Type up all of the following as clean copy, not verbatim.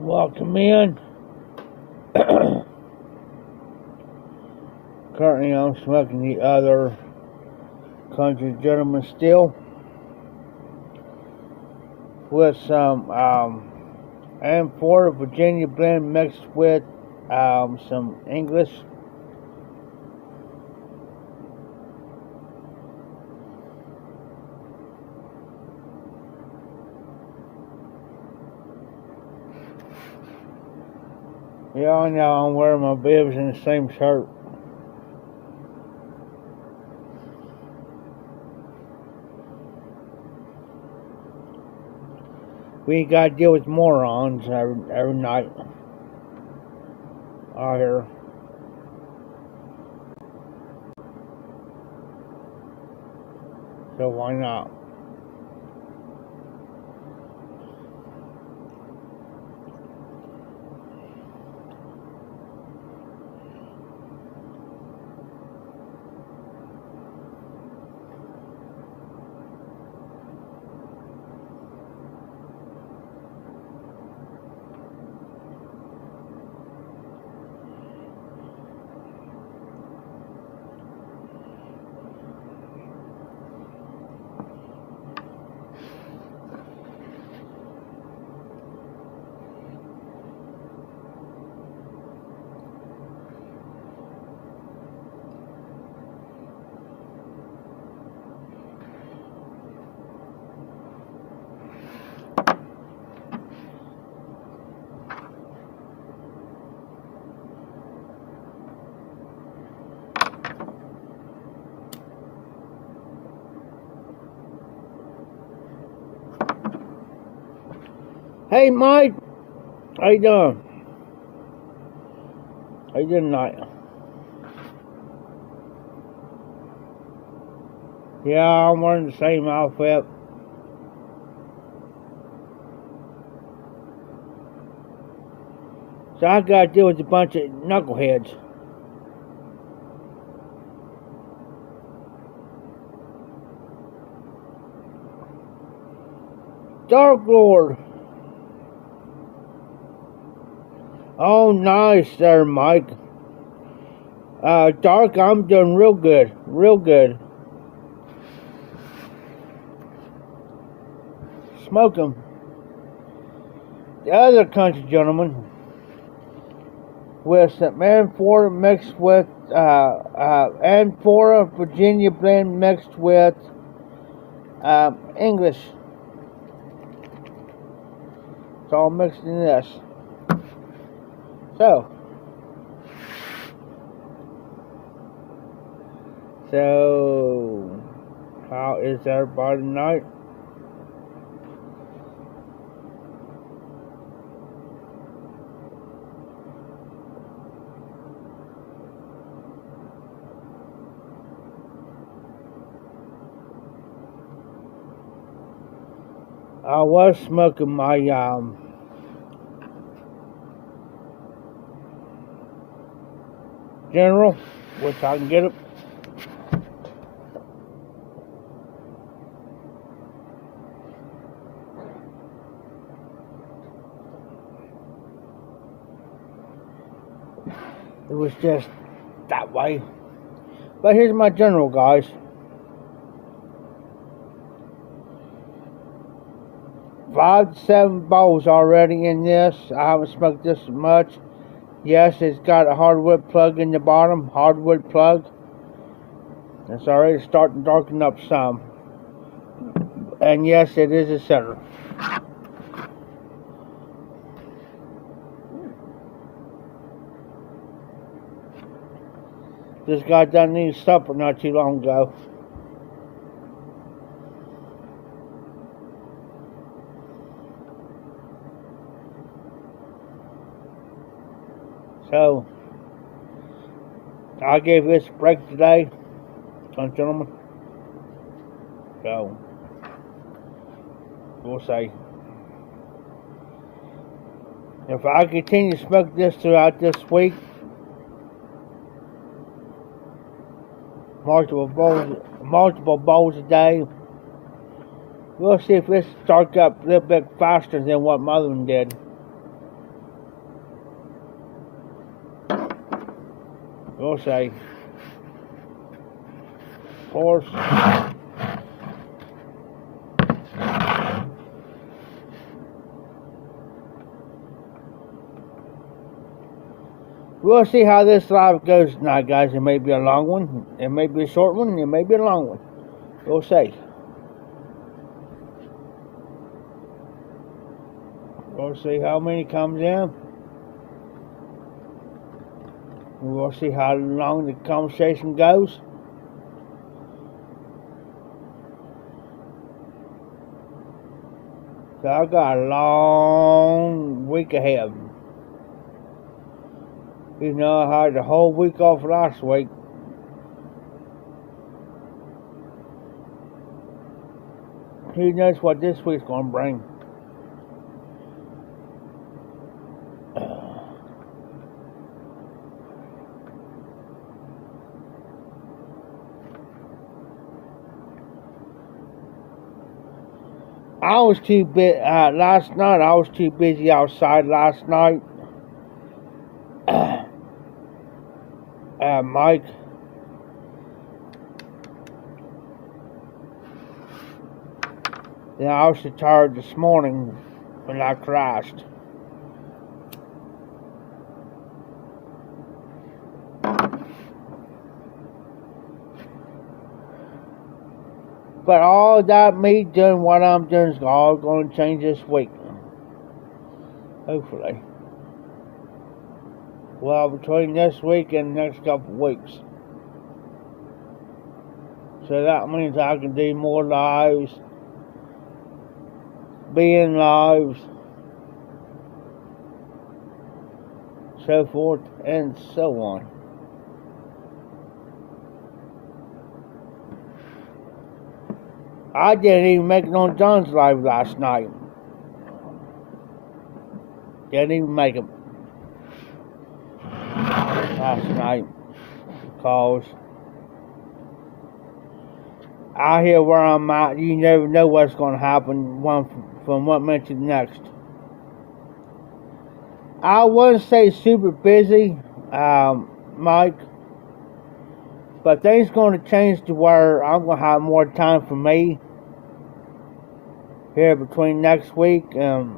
Welcome in. Currently I'm smoking the other Country Gentleman still with some M4 Virginia blend mixed with some English. Yeah, I know I'm wearing my bibs in the same shirt. We gotta deal with morons every night out here. So why not? Hey Mike, how you doing? How you doing tonight? Yeah, I'm wearing the same outfit. So I gotta deal with a bunch of knuckleheads. Dark Lord. Oh, nice there, Mike. Dark, I'm doing real good. Real good. Smoking. The other Country Gentleman. with some Amphora mixed with Amphora Virginia blend mixed with English. It's all mixed in this. So how is everybody tonight? I was smoking my General, which I can get it. It was just that way. But here's my General, guys. 5 to 7 bowls already in this. I haven't smoked this much. Yes, it's got a hardwood plug in the bottom. Hardwood plug. It's already starting to darken up some. And yes, it is a center. This guy done need supper not too long ago. So, I gave this a break today, gentlemen. So, we'll see. If I continue to smoke this throughout this week, multiple bowls a day, we'll see if this starts up a little bit faster than what my other one did. We'll see. Of course, we'll see how this live goes tonight, guys. It may be a long one, it may be a short one, it may be a long one. We'll see. We'll see how many comes in. We'll see how long the conversation goes. So I got a long week ahead. You know, I had the whole week off last week. Who knows what this week's gonna bring? I was too last night. I was too busy outside last night. Mike. Then I was so tired this morning when I crashed. But all that me doing what I'm doing is all going to change this week. Hopefully. Well, between this week and the next couple of weeks. So that means I can do more lives. Be in lives. So forth and so on. I didn't even make it on John's live last night. Didn't even make it last night because out here where I'm at, you never know what's going to happen from one minute to the next. I wouldn't say super busy, Mike, but things going to change to where I'm going to have more time for me here between next week and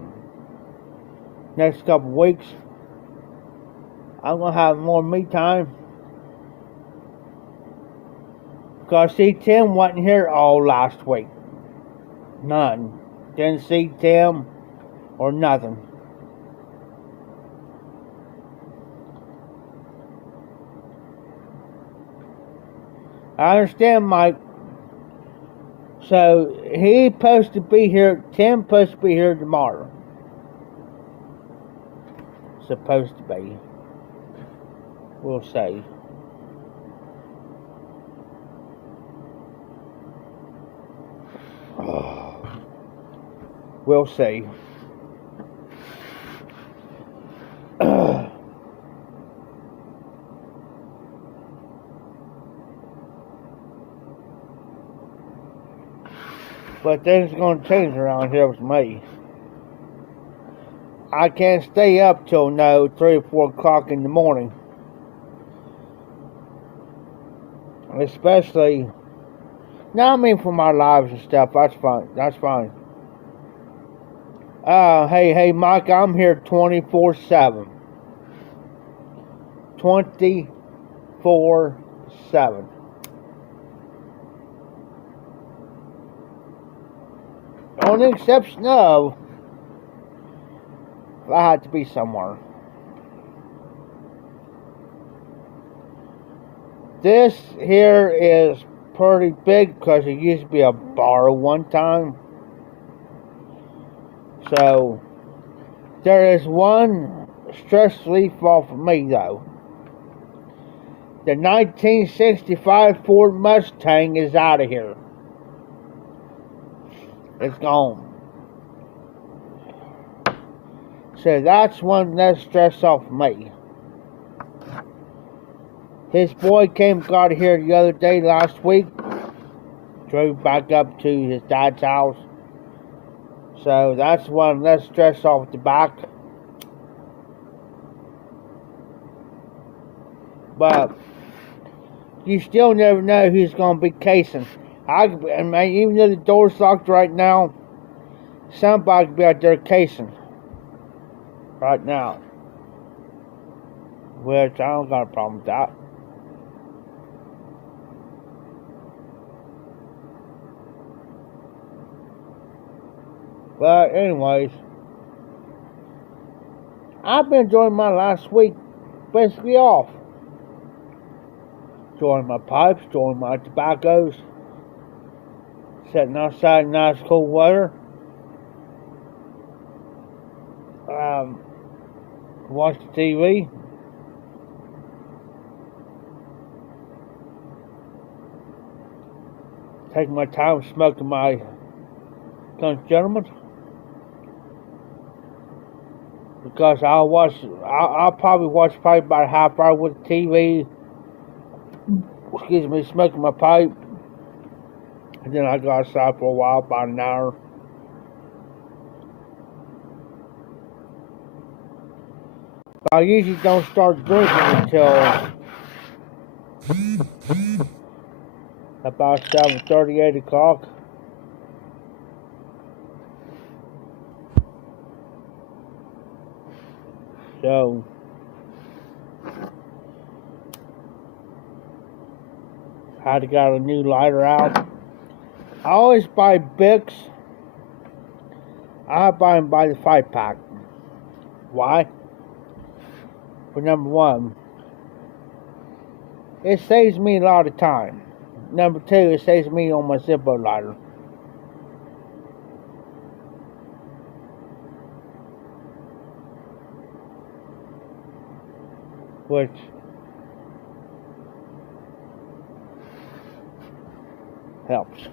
next couple of weeks. I'm gonna have more me time. Because see, Tim wasn't here all last week. None. Didn't see Tim or nothing. I understand, Mike. So he supposed to be here. Tim supposed to be here tomorrow. Supposed to be. We'll see. We'll see. But things are going to change around here with me. I can't stay up till 3 or 4 o'clock in the morning. Especially, now I mean for my lives and stuff, that's fine. That's fine. Hey, Mike, I'm here 24/7. 24/7. On the exception of, if I had to be somewhere. This here is pretty big because it used to be a bar one time. So, there is one stress relief off of me though. The 1965 Ford Mustang is out of here. It's gone. So that's one less stress off me. His boy came got here the other day last week. Drove back up to his dad's house. So that's one less stress off the back. But you still never know who's going to be casing. Even though the door's locked right now, somebody could be out there casing. Right now. Which I don't got a problem with that. But anyways, I've been enjoying my last week basically off. Enjoying my pipes, enjoying my tobaccos. Sitting outside in nice cool weather. Watch the TV. Taking my time smoking my Country Gentleman. Because I'll probably watch about a half hour with the TV. Excuse me, smoking my pipe. And then I go outside for a while, about an hour. But I usually don't start drinking until about 7:30, 8 o'clock. So, I had to got a new lighter out. I always buy Bics. I buy them by the 5-pack. Why? For number one, it saves me a lot of time. Number two, it saves me on my Zippo lighter. Which helps.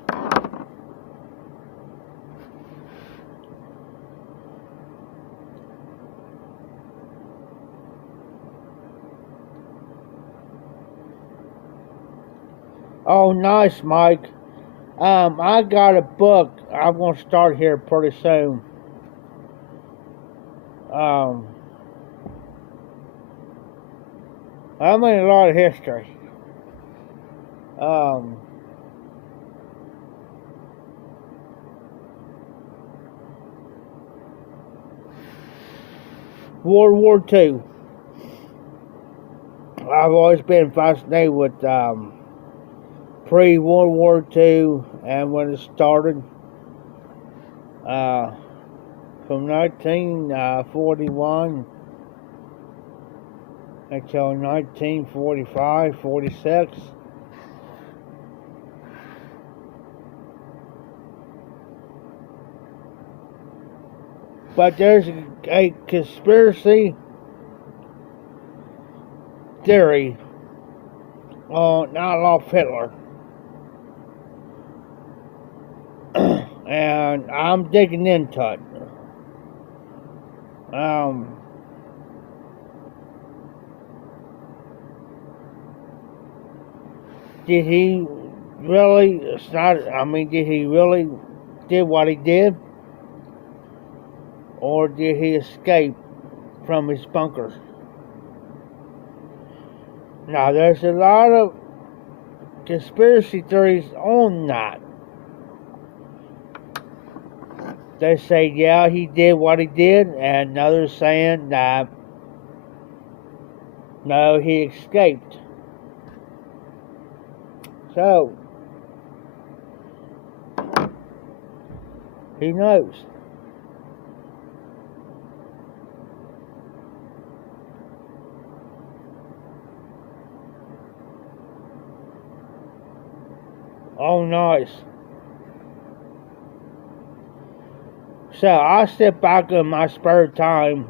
Oh, nice, Mike. I got a book I'm going to start here pretty soon. I'm in a lot of history. World War II. I've always been fascinated with pre-World War II and when it started from 1941 until 1945, 46. But there's a conspiracy theory on Adolf Hitler. And I'm digging into it. Did he really did he really did what he did? Or did he escape from his bunkers? Now, there's a lot of conspiracy theories on that. They say, yeah, he did what he did, and others saying that, no, he escaped. So, who knows? Oh, nice. So I sit back in my spare time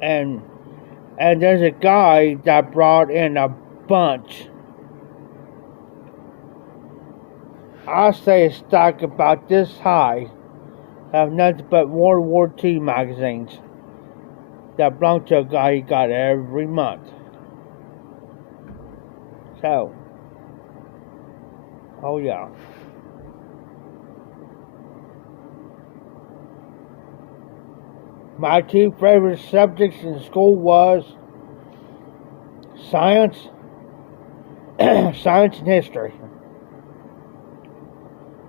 and there's a guy that brought in a bunch. I say a stack about this high of nothing but World War II magazines that belong to a guy he got every month. So, oh yeah. My two favorite subjects in school was science, science and history.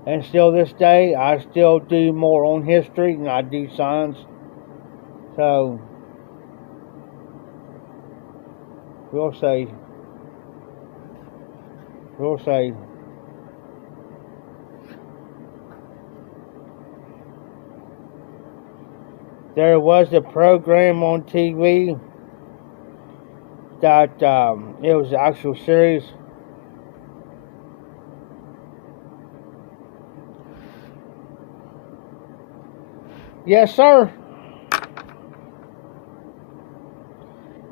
And still this day, I still do more on history than I do science. So, we'll see. We'll see. There was a program on TV that it was an actual series. Yes, sir.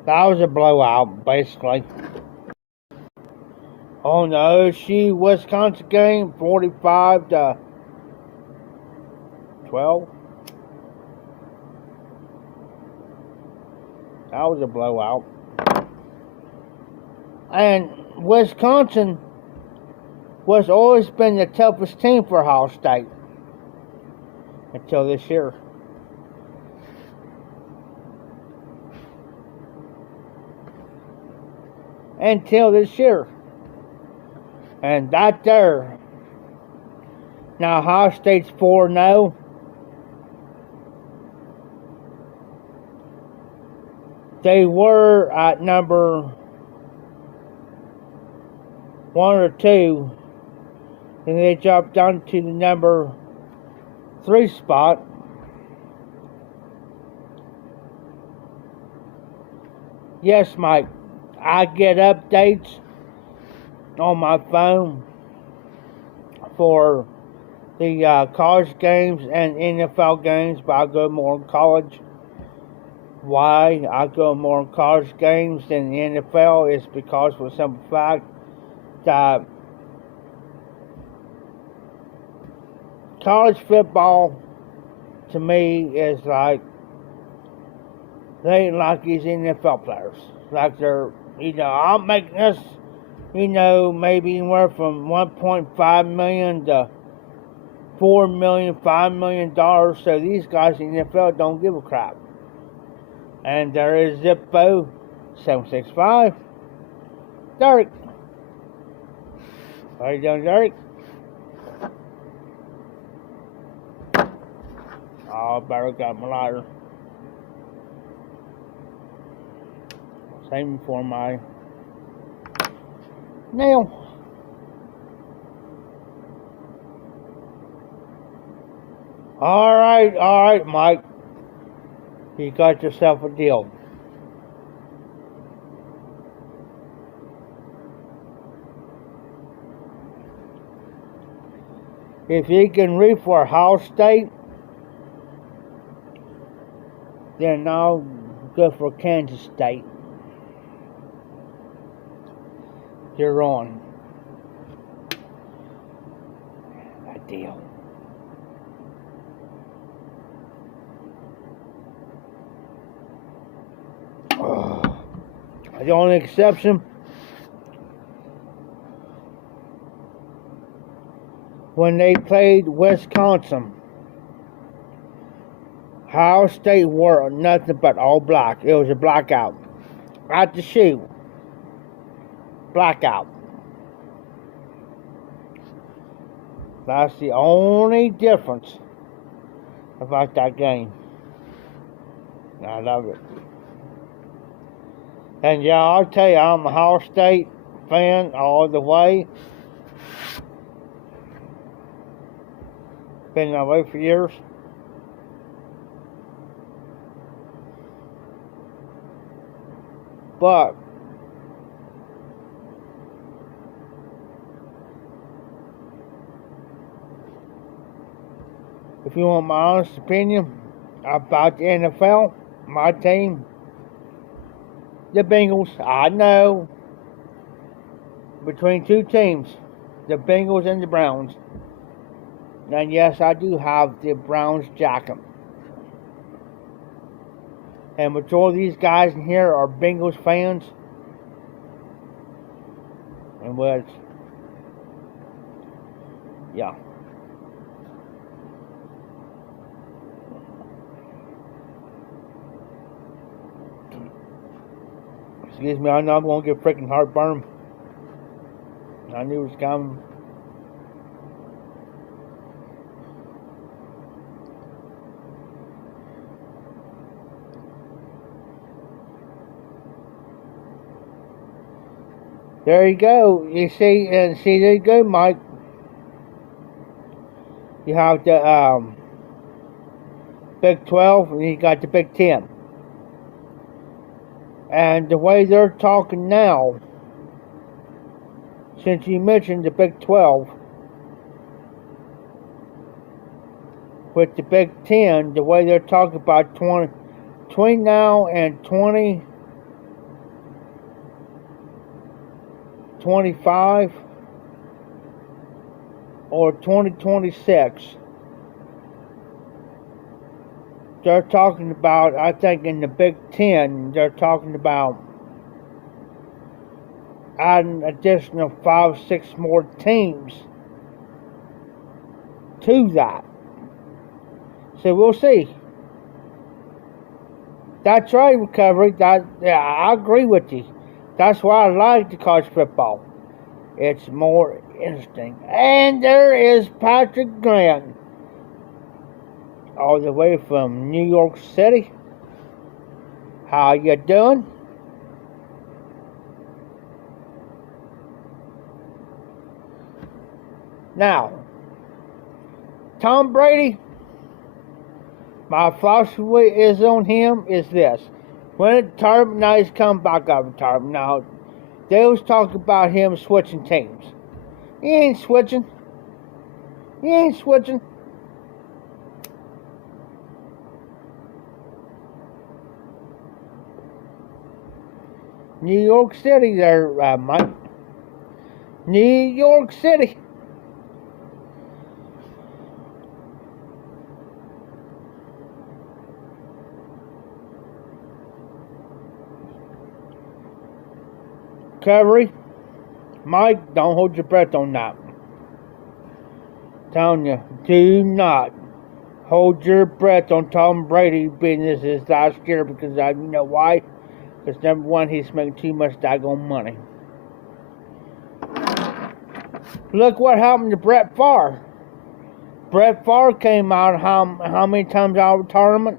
That was a blowout, basically. On the OSU Wisconsin game, 45-12. That was a blowout. And Wisconsin was always been the toughest team for Ohio State until this year. Until this year. And that there. Now Ohio State's 4-0. They were at number 1 or 2, and they dropped down to the number 3 spot. Yes, Mike, I get updates on my phone for the college games and NFL games, but I go more on college. Why I go more on college games than the NFL is because for the simple fact that college football to me is like they ain't like these NFL players. Like they're, I'm making this, maybe anywhere from $1.5 million to $4 million, $5 million. So these guys in the NFL don't give a crap. And there is Zippo 765. Derek. How you doing, Derek? Oh, better got my lighter. Same for my nail. Alright, Mike. You got yourself a deal. If you can read for Ohio State, then I'll go for Kansas State. You're on. A deal. The only exception, when they played Wisconsin, Ohio State wore nothing but all black. It was a blackout. At the shoe. Blackout. That's the only difference about that game. I love it. And yeah, I'll tell you, I'm a Ohio State fan all the way. Been that way for years. But if you want my honest opinion about the NFL, my team, the Bengals, I know, between two teams, the Bengals and the Browns. And yes, I do have the Browns jacket. And majority of these guys in here are Bengals fans. And was, yeah. Excuse me, I know I'm going to get freaking heartburn. I knew it was coming. There you go. You see, and see, there you go, Mike. You have the Big 12, and you got the Big 10. And the way they're talking now, since you mentioned the Big 12, with the Big 10, the way they're talking about between now and 2025 or 2026, they're talking about, I think in the Big 10, they're talking about adding additional 5-6 more teams to that. So we'll see. That's right, Recovery. Yeah, I agree with you. That's why I like the college football. It's more interesting. And there is Patrick Grant, all the way from New York City. How you doing? Now, Tom Brady, my philosophy is on him is this. When retirement, now he's come back out of retirement. Now, they was talking about him switching teams. He ain't switching. He ain't switching. New York City there, Mike. New York City. Recovery, Mike, don't hold your breath on that. Telling you, do not hold your breath on Tom Brady being this his last year, because you know why? Because number one, he's making too much daggone money. Look what happened to Brett Favre. Brett Favre came out how many times out of retirement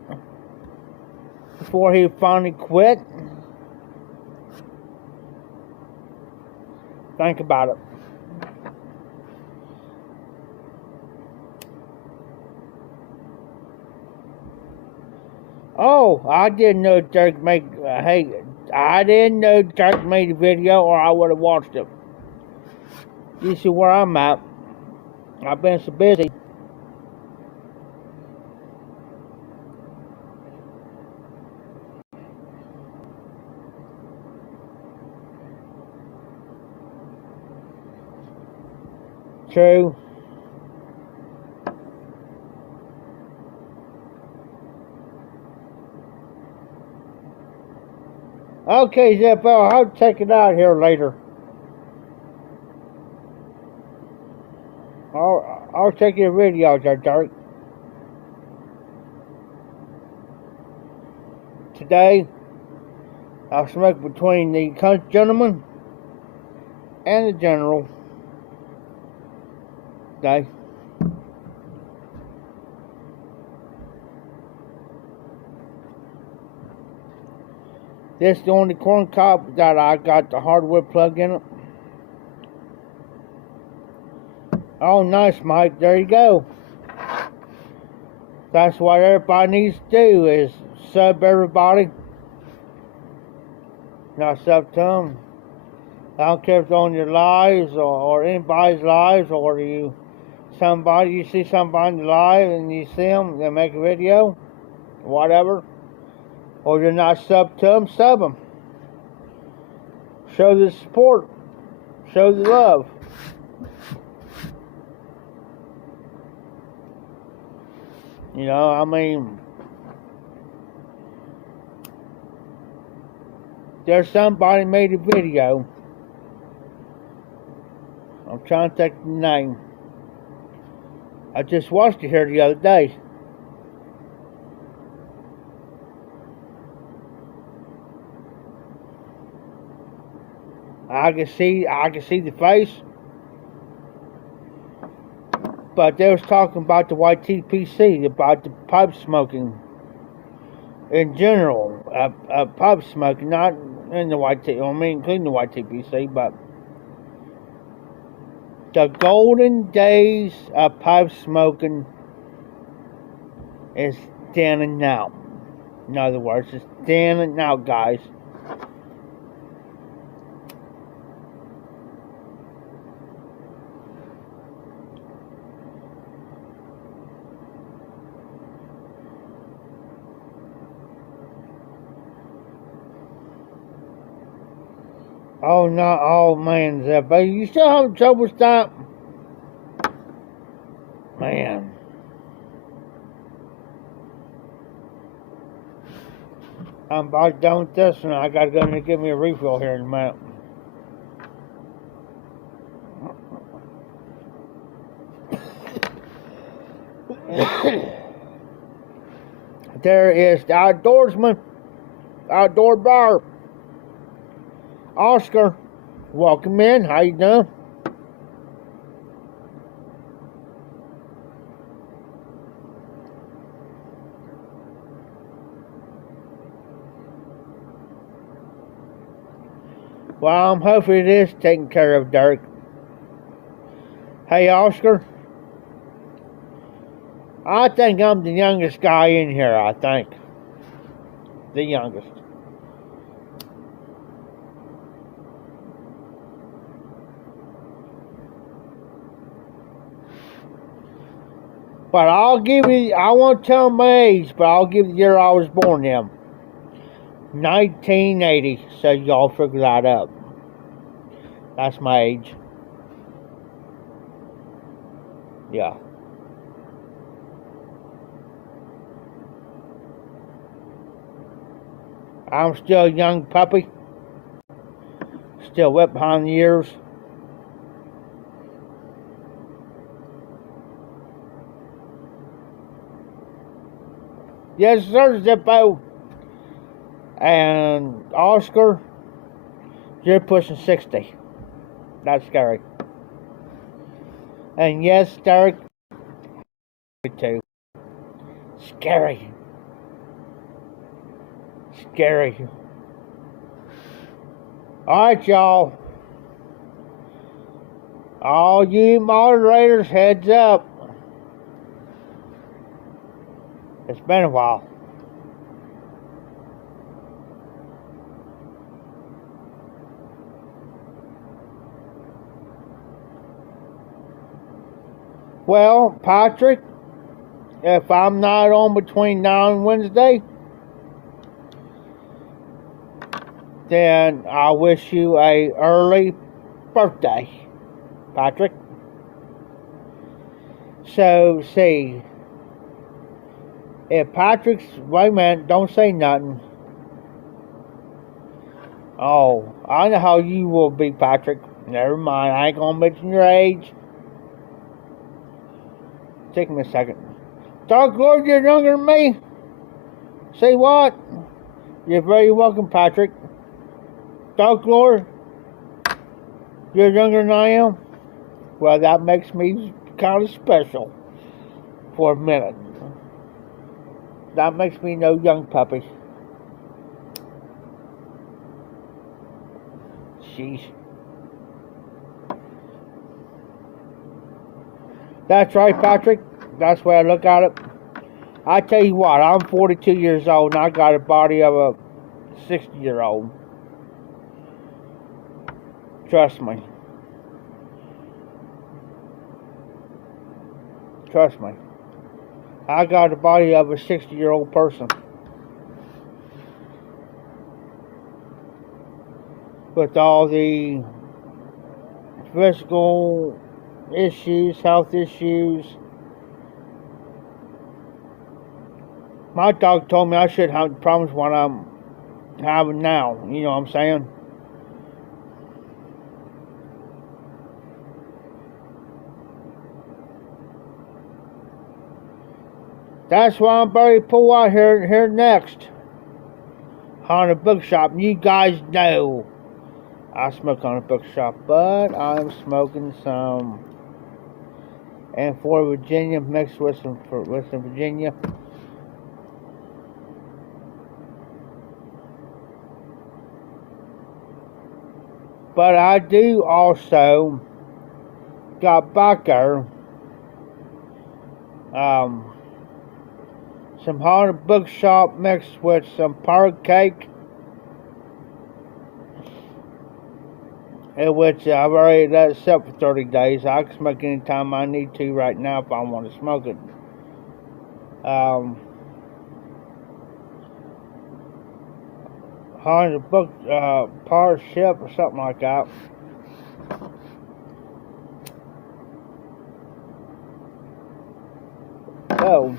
before he finally quit? Think about it. Oh, I didn't know Dirk made. Hey, I didn't know Dirk made a video, or I would have watched it. You see where I'm at. I've been so busy. True. Okay, Zeppo, I'll check it out here later. I'll check your videos there, Dirk. Today, I'll smoke between the country gentleman and the general. Today. This is the only corn cob that I got the hardwood plug in it. Oh, nice, Mike. There you go. That's what everybody needs to do, is sub everybody. Not sub to them. I don't care if it's on your lives or anybody's lives, or you see somebody live and you see them, they make a video, whatever. Or you're not sub to them, sub them. Show the support. Show the love. You know, I mean, there's somebody made a video. I'm trying to think the name. I just watched it here the other day. I can see the face, but they was talking about the YTPC, about the pipe smoking in general, pipe smoking, not in the including the YTPC, but the golden days of pipe smoking is then and now. In other words, it's then and now, guys. Oh no! Oh man, Zeppo, you still having trouble with that? Man. I'm about done with this, and I gotta go and get me a refill here in a minute. There is the outdoorsman, outdoor bar. Oscar, welcome in. How you doing? Well, I'm hoping it is taken care of, Dirk. Hey, Oscar. I think I'm the youngest guy in here, I think. The youngest. But I'll give you, I won't tell my age, but I'll give the year I was born in. 1980, so y'all figure that out. That's my age. Yeah. I'm still a young puppy. Still wet behind the ears. Yes, sir, Zippo. And Oscar, you're pushing 60. That's scary. And yes, Derek, too. Scary. Scary. Alright, y'all. All you moderators, heads up. It's been a while. Well, Patrick, if I'm not on between now and Wednesday, then I wish you a early birthday, Patrick. So, see, if Patrick's, wait a minute, don't say nothing. Oh, I know how you will be, Patrick. Never mind, I ain't gonna mention your age. Take me a second. Dark Lord, you're younger than me? Say what? You're very welcome, Patrick. Dark Lord, you're younger than I am? Well, that makes me kind of special for a minute. That makes me no young puppy. Sheesh. That's right, Patrick. That's the way I look at it. I tell you what, I'm 42 years old and I got a body of a 60-year-old. Trust me. Trust me. I got the body of a 60-year-old person. With all the physical issues, health issues. My dog told me I shouldn't have the problems what I'm having now. You know what I'm saying? That's why I'm ready to pull out here next. Haunted Bookshop. You guys know I smoke on a bookshop, but I'm smoking some and4 Virginia mixed with some Virginia. But I do also got back there some Haunted Bookshop mixed with some parrot cake, in which I've already let it sit for 30 days. I can smoke anytime I need to right now if I want to smoke it. Haunted Book Partnership or something like that. So,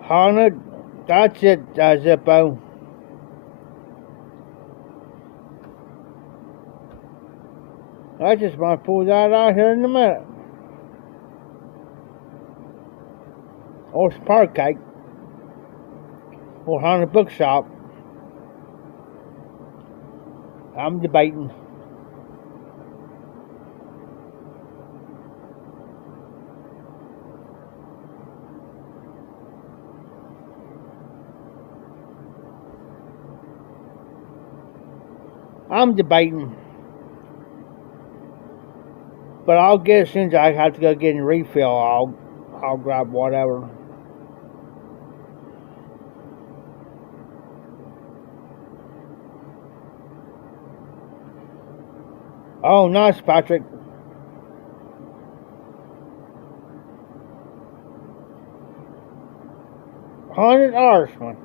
Haunted, that's it, Zippo. I just want to pull that out here in a minute. Or some parrot cake. Or Haunted Bookshop. I'm debating. But I'll get, as soon as I have to go get a refill, I'll grab whatever. Oh, nice, Patrick. Haunted Irishman.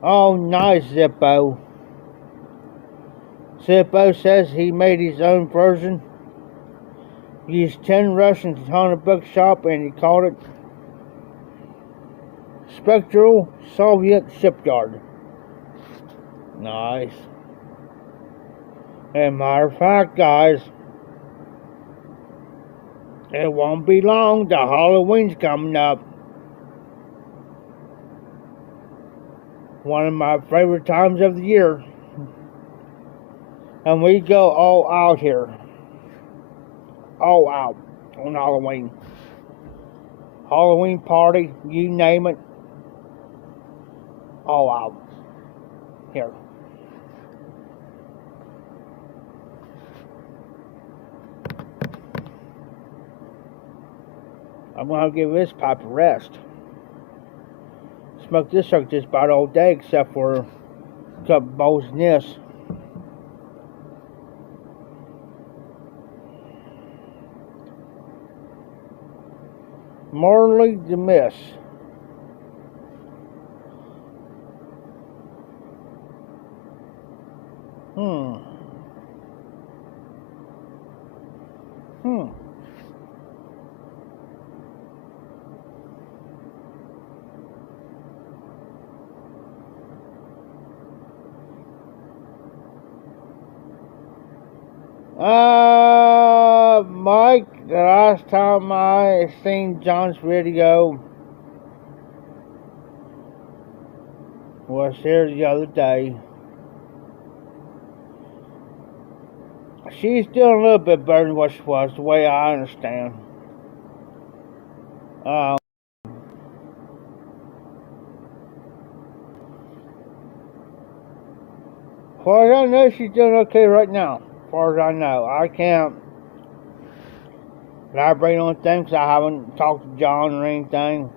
Oh, nice, Zippo. Zippo says he made his own version. Used 10 Russians at Haunted Bookshop and he called it Spectral Soviet Shipyard. Nice. And matter of fact, guys, it won't be long. The Halloween's coming up. One of my favorite times of the year. And we go all out here. All out on Halloween. Halloween Party, you name it. All albums. Here. I'm gonna give this pipe a rest. Smoked this sucker just about all day except for a couple bowls in this. Morally the Miss. Hmm. Mike, the last time I seen John's video was here the other day. She's doing a little bit better than what she was, the way I understand. As far as I know, she's doing okay right now. As far as I know, I can't elaborate on things because I haven't talked to John or anything.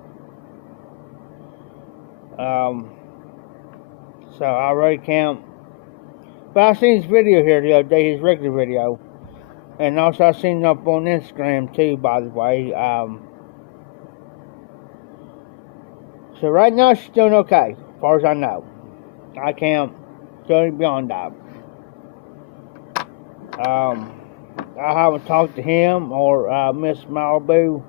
So I really can't. But I seen his video here the other day, his regular video, and also I seen it up on Instagram too, by the way. So right now she's doing okay, as far as I know. I can't go any beyond that. I haven't talked to him or Miss Malibu.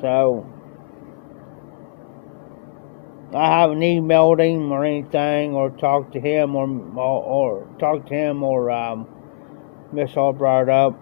So I haven't emailed him or anything, or talked to him, or talked to him or Miss Albright up.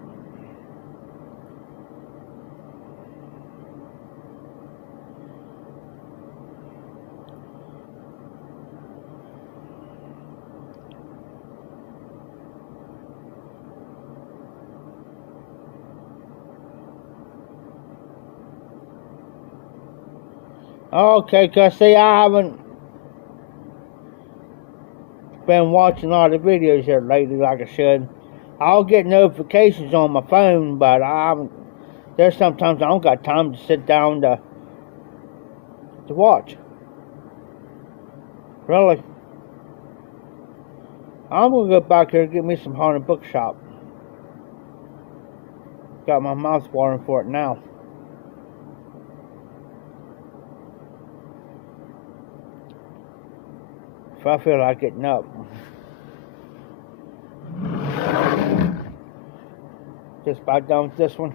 Okay, cause see, I haven't been watching all the videos here lately like I should. I'll get notifications on my phone, but I haven't. There's sometimes I don't got time to sit down to watch. Really. I'm gonna go back here and get me some haunted bookshop. Got my mouth watering for it now. If I feel like getting up. Just about done with this one.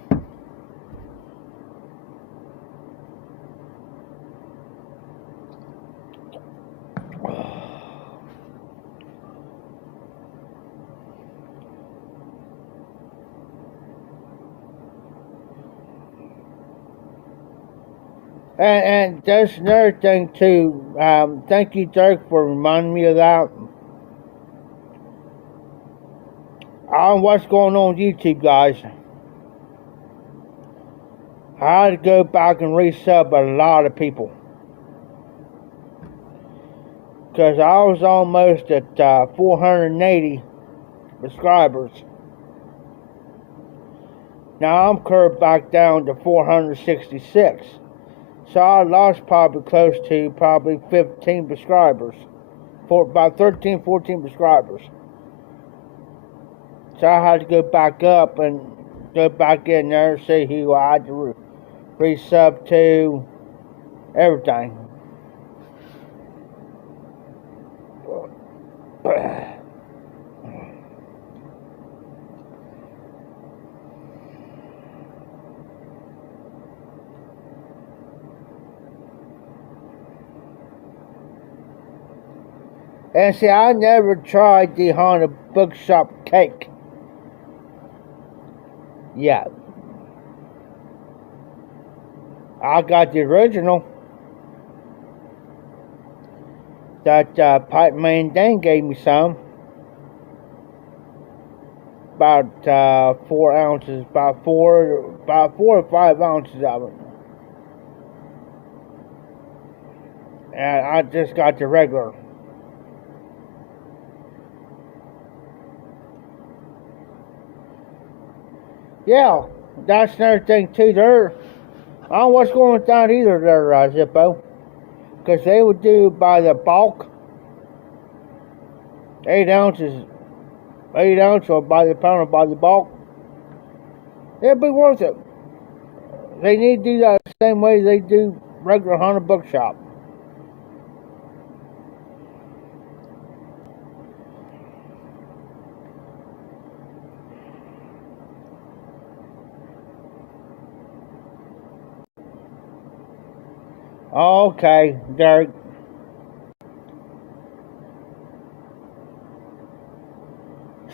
And there's another thing too. Thank you, Dirk, for reminding me of that. What's going on with YouTube, guys? I had to go back and resub a lot of people. Because I was almost at 480 subscribers. Now I'm curved back down to 466. So I lost probably close to 15 subscribers. For about 13, 14 subscribers. So I had to go back up and go back in there and see who I had to resub to, everything. And see, I never tried the haunted bookshop cake. Yeah. I got the original. that Pipe Man Dan gave me some. About 4 ounces, about 4 or 5 ounces of it. And I just got the regular. Yeah, that's another thing too. There, I don't know what's going on with that either there, Zippo. Because they would do by the bulk, 8 ounces, 8 ounces, or by the pound or by the bulk. It'd be worth it. They need to do that the same way they do regular Hunter Bookshop. Okay, Derek.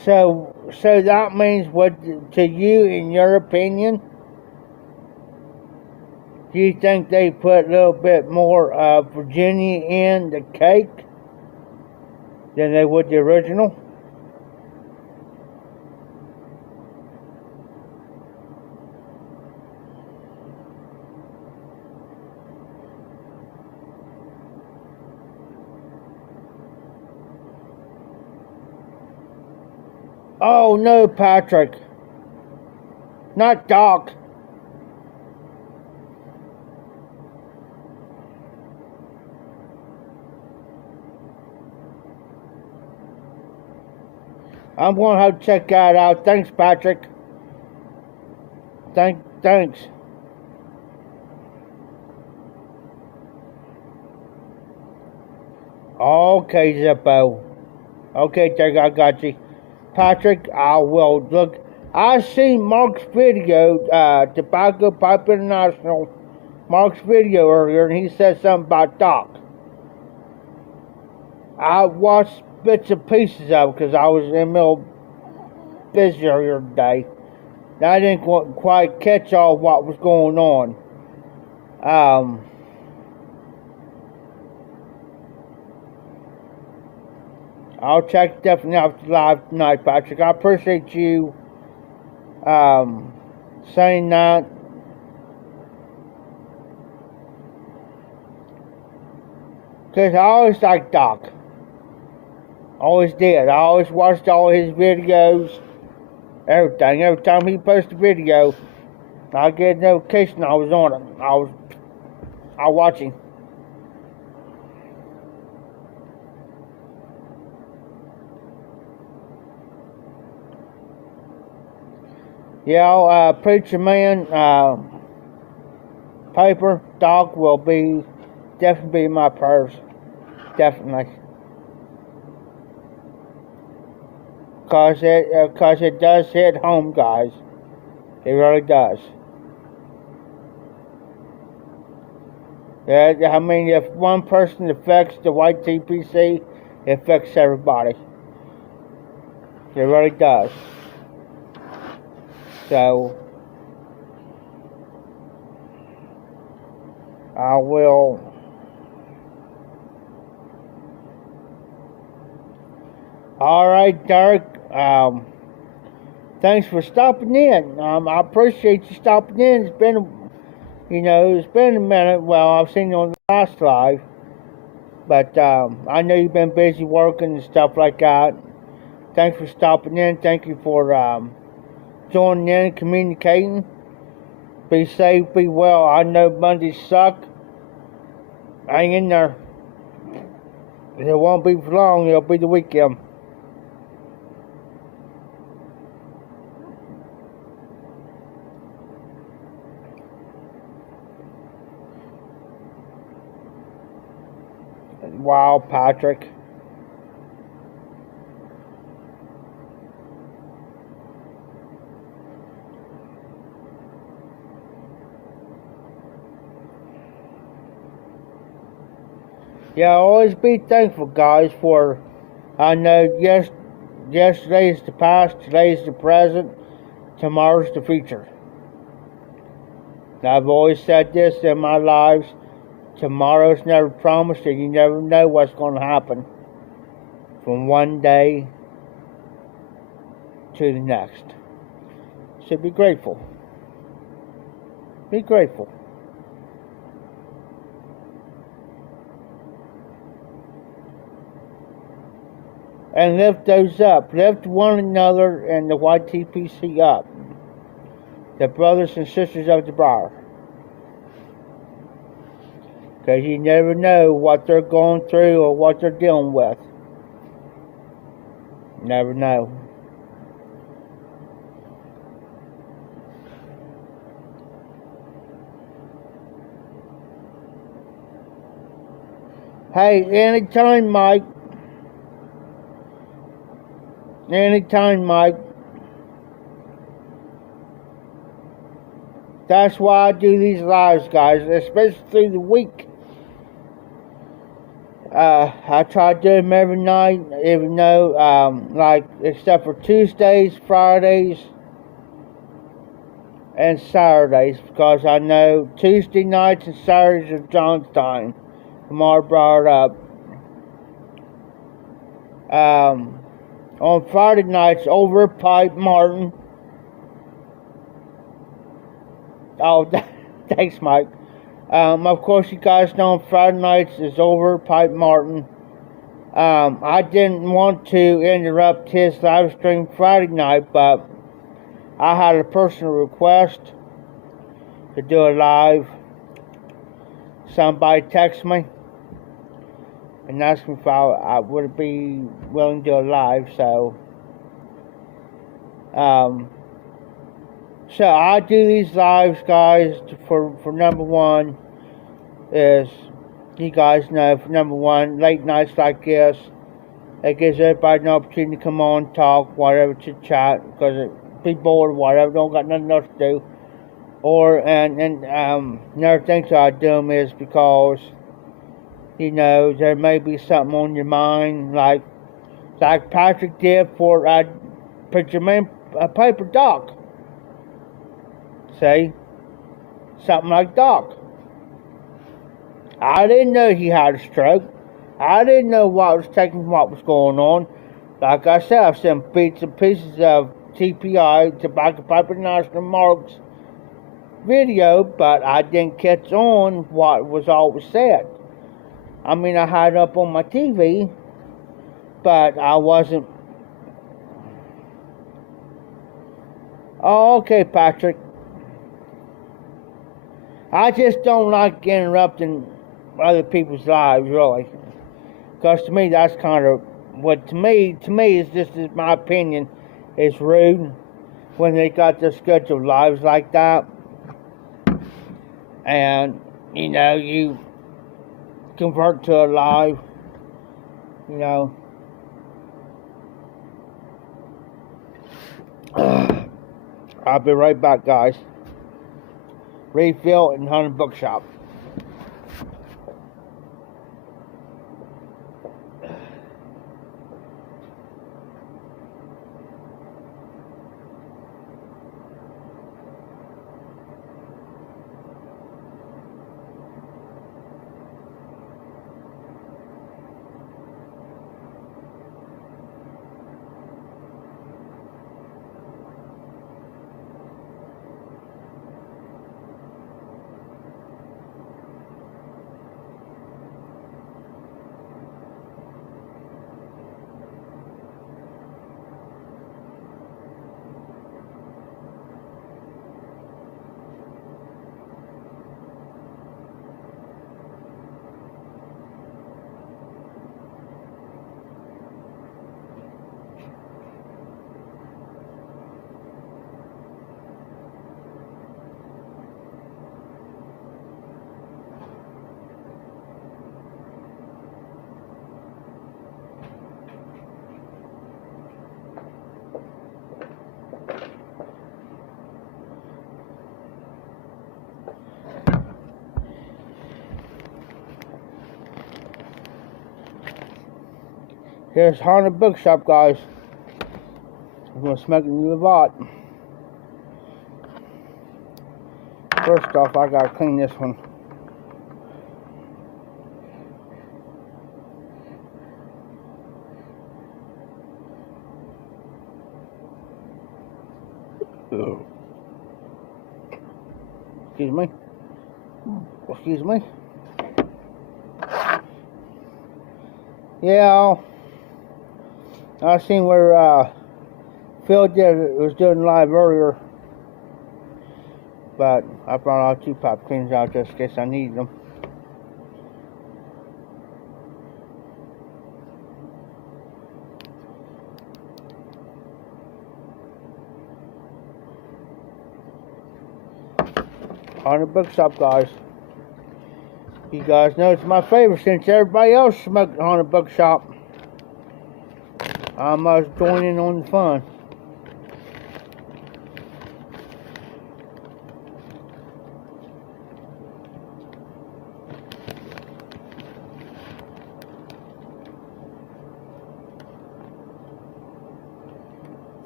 So that means what to you, in your opinion? Do you think they put a little bit more Virginia in the cake than they would the original? Oh no, Patrick. Not Doc. I'm gonna have to check that out. Thanks, Patrick. Thanks. Okay, Zippo. Okay, Derek, I got you. Patrick, I will look. I seen Mark's video, Tobacco Pipe International, Mark's video earlier, and he said something about Doc. I watched bits and pieces of it because I was in the middle busy earlier today. And I didn't quite catch all what was going on. I'll check definitely out live tonight, Patrick. I appreciate you saying that. Because I always liked Doc. Always did. I always watched all his videos. Everything. Every time he posted a video, I get a notification I was on it. I watch him. Yeah, Preacher Man, Paper, Doc will definitely be in my prayers. Definitely. Cause it does hit home, guys. It really does. Yeah, I mean, if one person affects the white TPC, it affects everybody. It really does. So, I will. All right, Derek. Thanks for stopping in. I appreciate you stopping in. It's been a minute. Well, I've seen you on the last live, but I know you've been busy working and stuff like that. Thanks for stopping in. Thank you for joining in and communicating. Be safe, be well. I know Mondays suck. Hang in there. It won't be for long. It'll be the weekend. Wow, Patrick. Yeah, always be thankful, guys, for, I know, yesterday is the past, today is the present, tomorrow's the future. I've always said this in my lives. tomorrow's never promised, and you never know what's going to happen from one day to the next. So be grateful. Be grateful. And lift those up. Lift one another and the YTPC up. The brothers and sisters of the Briar. Because you never know what they're going through or what they're dealing with. Never know. Hey, anytime, Mike. Anytime, Mike. That's why I do these lives, guys, especially through the week. I try to do them every night, even though, like, except for Tuesdays, Fridays, and Saturdays, because I know Tuesday nights and Saturdays are John's time. Lamar brought up. On Friday nights, over Pipe Martin. Oh, thanks, Mike. Of course, you guys know on Friday nights is over Pipe Martin. I didn't want to interrupt his live stream Friday night, but I had a personal request to do a live. Somebody texted me and asked me if I would be willing to do a live, so I do these lives, guys, for number one, is, you guys know, for number one, late nights like this, it gives everybody an opportunity to come on, talk, whatever, to chat, because be bored or whatever, don't got nothing else to do. Or, and another thing that I do them is because, you know, there may be something on your mind, like Patrick did for a paper doc. See? Something like Doc. I didn't know he had a stroke. I didn't know what was going on. Like I said, I've sent bits and pieces of TPI, Tobacco Pipe National Marks video, but I didn't catch on what was always said. I mean, I had it up on my TV, but I wasn't. Oh, okay, Patrick. I just don't like interrupting other people's lives, really. Because to me, that's kind of what, to me is just, my opinion, is rude when they got their scheduled lives like that. And, you know, you convert to a live, you know. I'll be right back, guys. Refill and Hunter Bookshop. Here's Haunted Bookshop, guys. I'm gonna smoke it in the pot. First off, I gotta clean this one. Excuse me. Excuse me. Yeah, I seen where Phil was doing live earlier, but I brought all 2 pop cleaners out just in case I need them. Haunted Bookshop, guys. You guys know it's my favorite since everybody else smoked Haunted Bookshop. I must join in on the fun.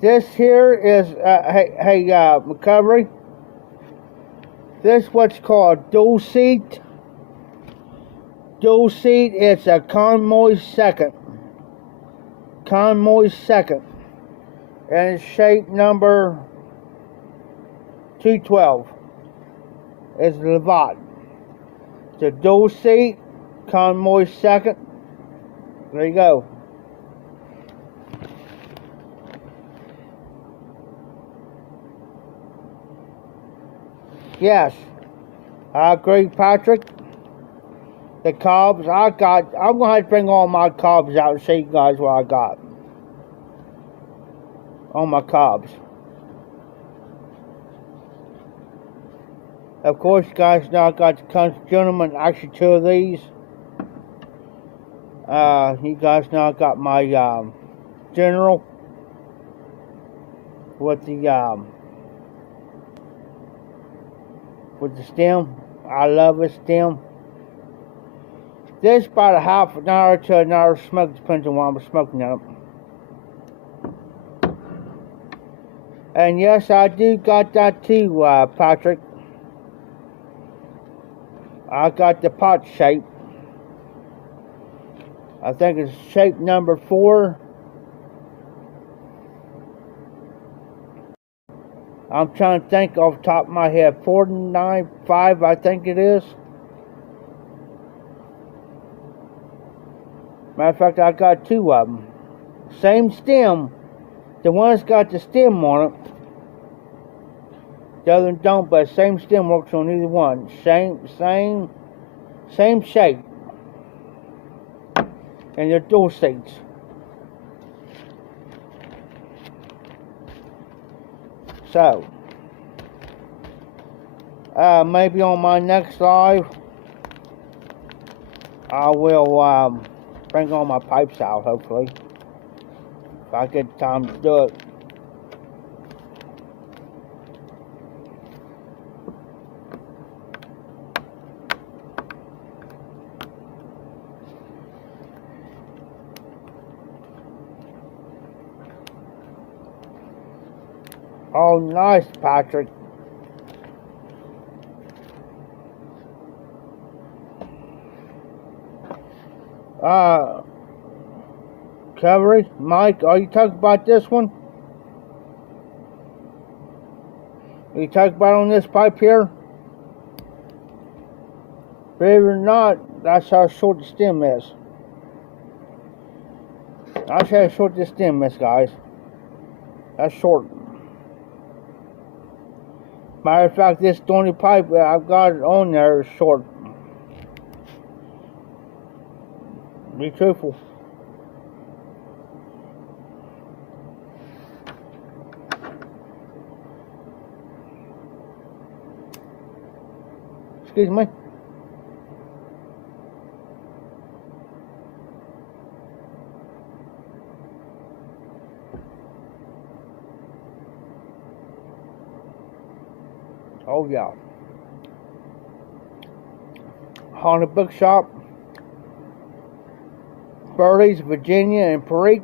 This here is, Recovery. This what's called dual seat. Dual seat, it's a Conmoy second. Conmoy second. And it's shape number 212. It's Levat. It's a dual seat, Conmoy second. There you go. Yes, I agree, Patrick. The cobs I'm gonna have to bring all my cobs out and show you guys what I got. All my cobs. Of course, you guys know I got the Country Gentleman, actually 2 of these. You guys know I got my General with the stem. I love this stem. This about a half an hour to an hour smoke, depends on what I'm smoking at. And yes, I do got that too, Patrick. I got the pot shape. I think it's shape number 4. I'm trying to think off the top of my head. 495, I think it is. Matter of fact, I got 2 of them. Same stem. The one's got the stem on it. The other one don't, but same stem works on either one. Same shape. And they're dual seats. So, maybe on my next live, I will bring all my pipes out, hopefully. If I get time to do it. Oh, nice, Patrick. Recovery, Mike, are you talking about this one? Are you talking about on this pipe here? Believe it or not, that's how short the stem is. I'll show you how short this stem is, guys. That's short. Matter of fact, this thorny pipe that I've got it on there is short. Be truthful. Excuse me. Oh yeah. Haunted Bookshop. Burley's, Virginia, and Perique.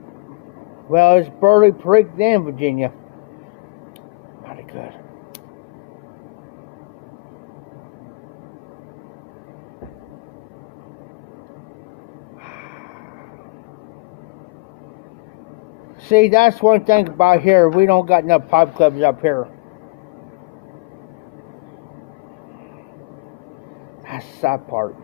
Well, it's Burley, Perique, then Virginia. Mighty good. See, that's one thing about here. We don't got enough pipe clubs up here. That's the sad part.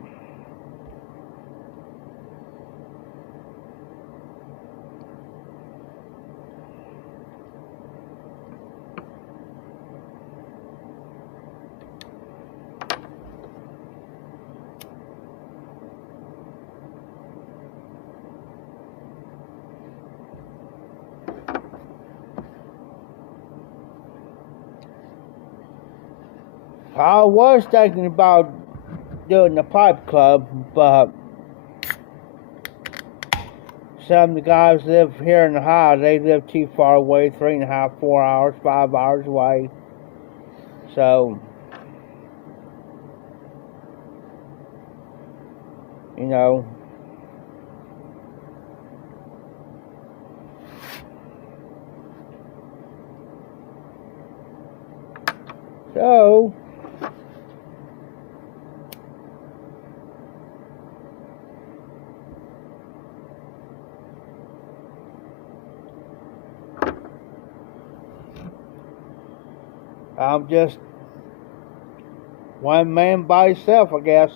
I was thinking about doing the pipe club, but some of the guys live here in the Ohio. They live too far away, 3.5, 4 hours, 5 hours away. So, you know. So, I'm just one man by himself, I guess.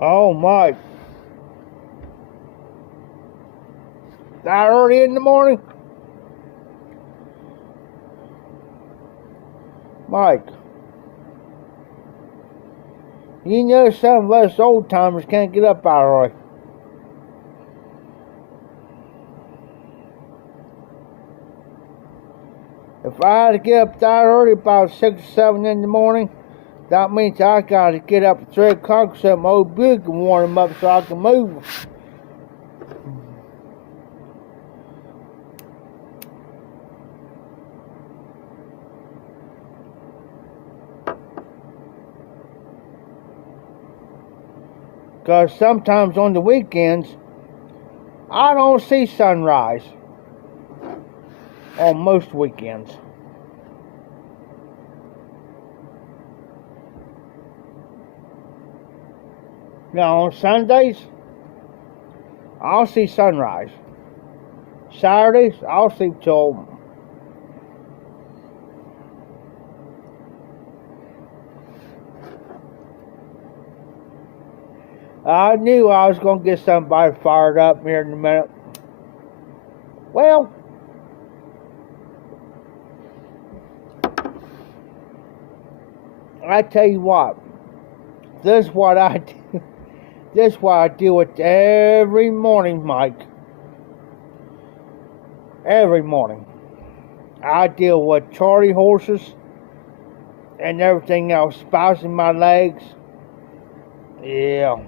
Oh my. That early in the morning? Mike. You know some of us old timers can't get up that early. If I had to get up that early, about 6 or 7 in the morning, that means I gotta get up at 3 o'clock so my old Bill can warm him up so I can move. Because sometimes on the weekends, I don't see sunrise. On most weekends. Now on Sundays, I'll see sunrise. Saturdays, I'll sleep till I knew I was going to get somebody fired up here in a minute. Well, I tell you what, this is what I do. This is what I deal with every morning, Mike. Every morning. I deal with Charlie horses and everything else, spasming my legs. Yeah.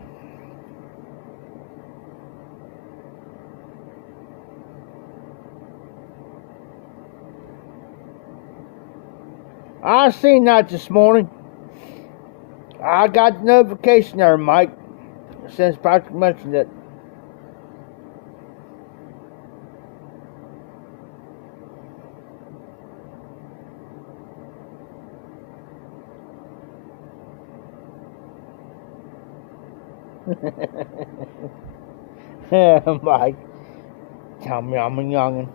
I seen that this morning. I got the notification there, Mike, since Patrick mentioned it. Mike, tell me I'm a youngin'.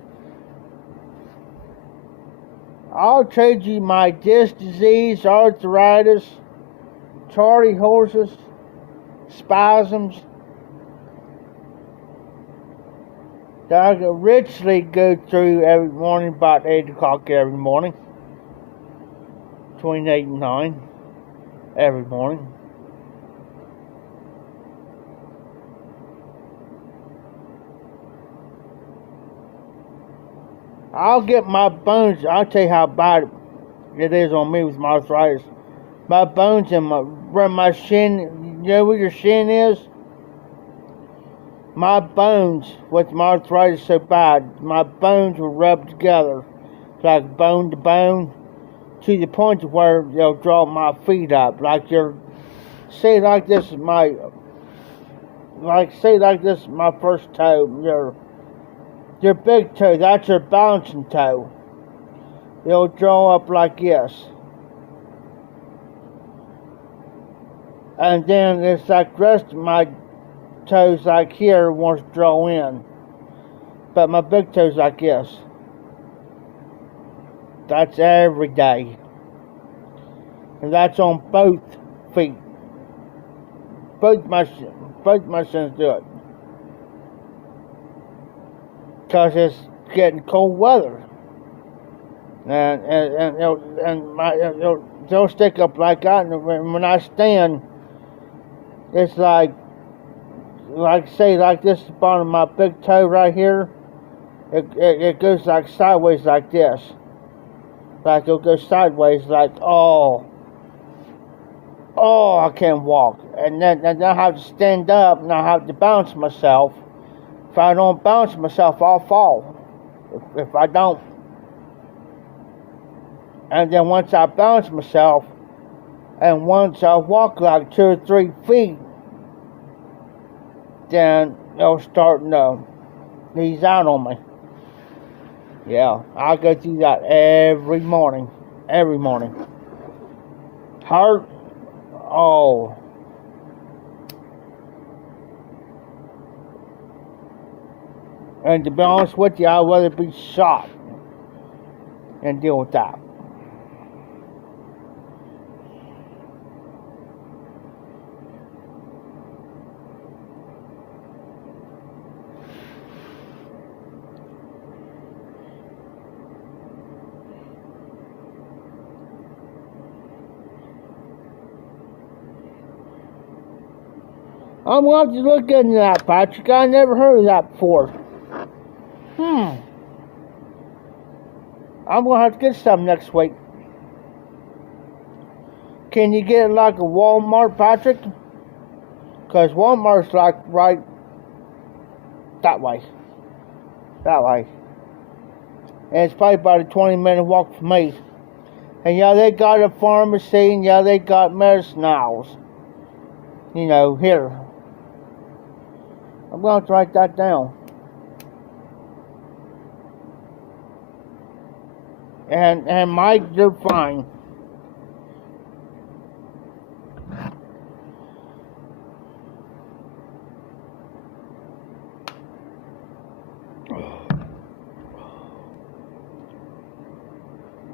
I'll trade you my disc disease, arthritis, Charlie horses, spasms that I can richly go through every morning about 8 o'clock every morning. Between 8 and 9 every morning. I'll get my bones. I'll tell you how bad it is on me with my arthritis. My bones and where my shin, you know where your shin is? My bones, with my arthritis so bad, my bones were rubbed together, like bone to bone, to the point where they'll draw my feet up. Like say like this is my first toe, your big toe, that's your balancing toe. It'll draw up like this. And then it's like the rest of my toes like here wants to draw in. But my big toes like this. That's every day. And that's on both feet. Both my sons do it. Because it's getting cold weather. And they'll stick up like that. And when I stand, it's like say, like this, the bottom of my big toe right here. It goes like sideways like this. Like it'll go sideways like, oh, I can't walk. And then I have to stand up and I have to balance myself. If I don't balance myself, I'll fall. If I don't. And then once I balance myself, and once I walk like 2 or 3 feet, then it'll start to ease out on me. Yeah, I go through that every morning. Every morning. Hurt? Oh. And to be honest with you, I'd rather be shot and deal with that. I'm going to have to look into that, Patrick. I never heard of that before. I'm going to have to get some next week. Can you get it like a Walmart, Patrick? Because Walmart's like right that way. That way. And it's probably about a 20-minute walk from me. And yeah, they got a pharmacy, and yeah, they got medicine aisles. You know, here. I'm going to write that down. And Mike, you're fine.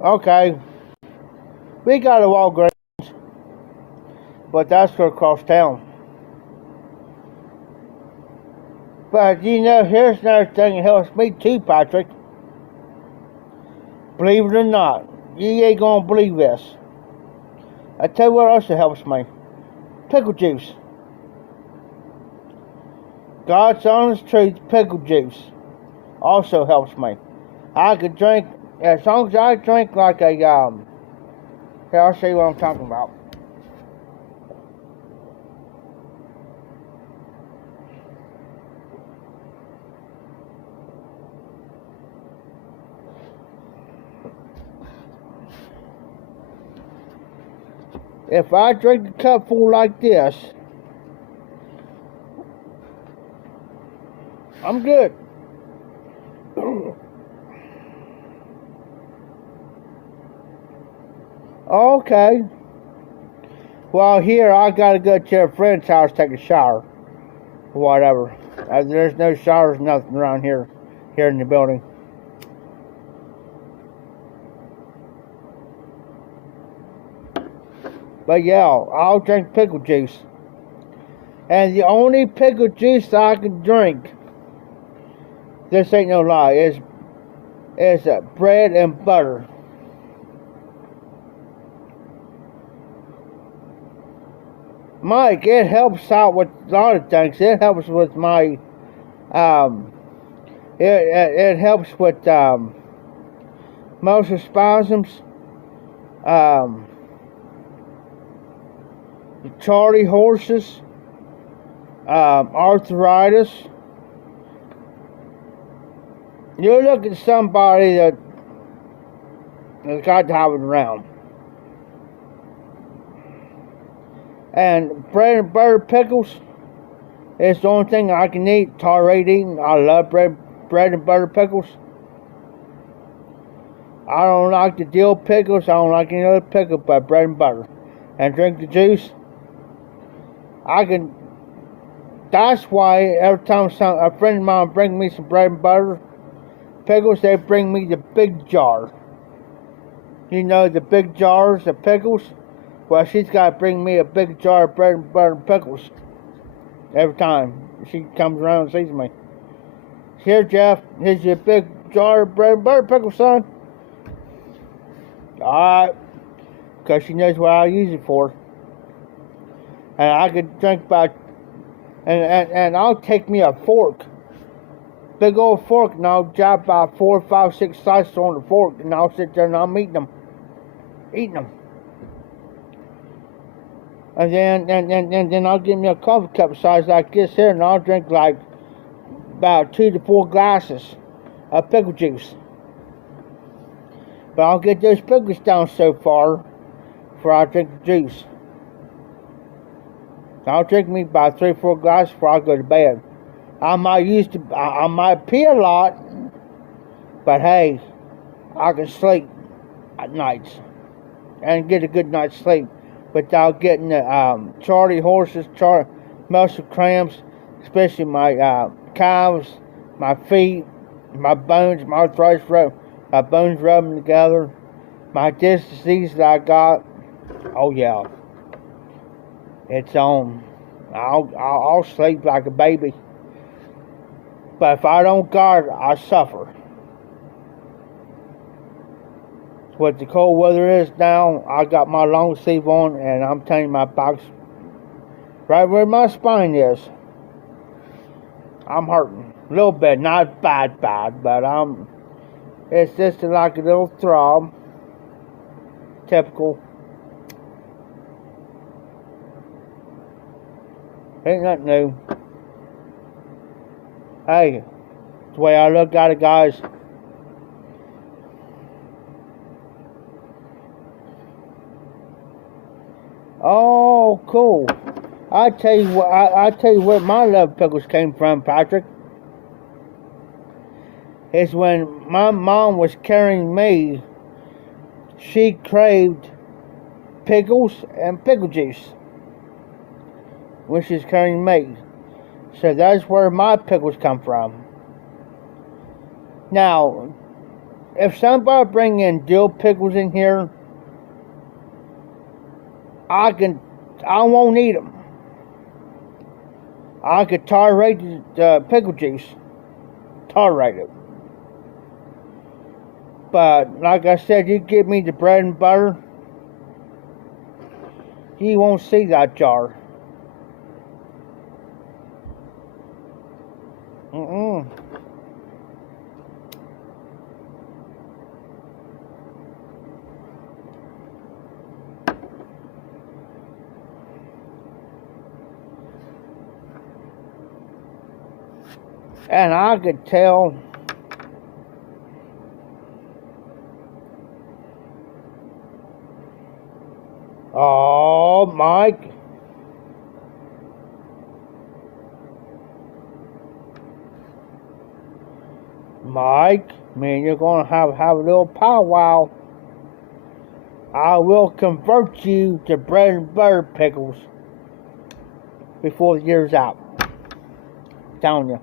Okay. We got a Walgreens, but that's for across town. But you know, here's another thing that helps me too, Patrick. Believe it or not, you ain't gonna believe this. I tell you what else it helps me. Pickle juice. God's honest truth, pickle juice also helps me. I could drink, as long as I drink like a, here, I'll show you what I'm talking about. If I drink a cup full like this, I'm good. Okay. Well, here I gotta go to a friend's house, take a shower, or whatever. There's no showers, nothing around here in the building. But yeah, I'll drink pickle juice. And the only pickle juice I can drink, this ain't no lie, is bread and butter. Mike, it helps out with a lot of things. It helps with my, it helps with muscle spasms, Charlie horses, arthritis. You look at somebody that's got to have it around. And bread and butter pickles is the only thing I can eat. Tolerate eating. I love bread and butter pickles. I don't like the dill pickles. I don't like any other pickle but bread and butter. And drink the juice. That's why every time a friend of mine brings me some bread and butter, pickles, they bring me the big jar. You know, the big jars of pickles? Well, she's got to bring me a big jar of bread and butter and pickles every time she comes around and sees me. Here, Jeff, here's your big jar of bread and butter pickles, son. Alright, because she knows what I'll use it for. And I could drink about, and I'll take me a fork, big old fork, and I'll drop about 4, 5, 6 slices on the fork, and I'll sit there and I'm eating them. And then I'll get me a coffee cup size like this here, and I'll drink like about 2 to 4 glasses of pickle juice. But I'll get those pickles down so far before I drink the juice. I'll drink me about 3 or 4 glasses before I go to bed. I might pee a lot, but hey, I can sleep at nights and get a good night's sleep without getting the Charlie horses, muscle cramps, especially my calves, my feet, my bones, my arthritis, my bones rubbing together, my disc disease that I got. Oh yeah, it's on. I'll sleep like a baby. But if I don't guard, I suffer. What the cold weather is now, I got my long sleeve on, and I'm telling you, my back's right where my spine is. I'm hurting a little bit, not bad, but it's just like a little throb. Typical. Ain't nothing new. Hey, it's the way I look at it, guys. Oh, cool. I tell you where my love pickles came from, Patrick. It's when my mom was carrying me, she craved pickles and pickle juice when she's carrying me. So that's where my pickles come from. Now, if somebody bring in dill pickles in here, I won't eat them. I could tolerate the pickle juice. Tolerate it. But, like I said, you give me the bread and butter, you won't see that jar. And I could tell oh, Mike. Mike, man, you're gonna have a little powwow. I will convert you to bread and butter pickles before the year's out. I'm telling you.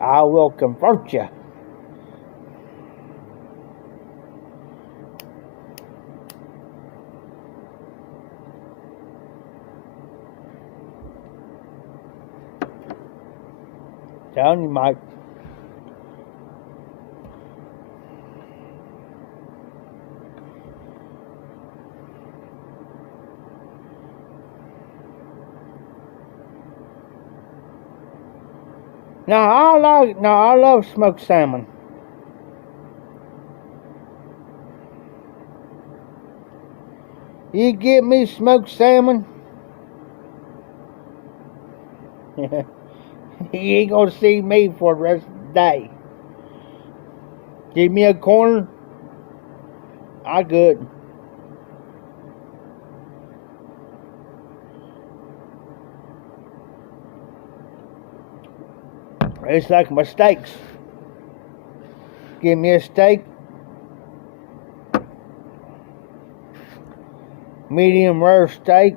I will convert you. Telling you, Mike. Now I love smoked salmon. You get me smoked salmon, you ain't gonna see me for the rest of the day. Give me a corner, I good. It's like my steaks. Give me a steak, medium rare steak,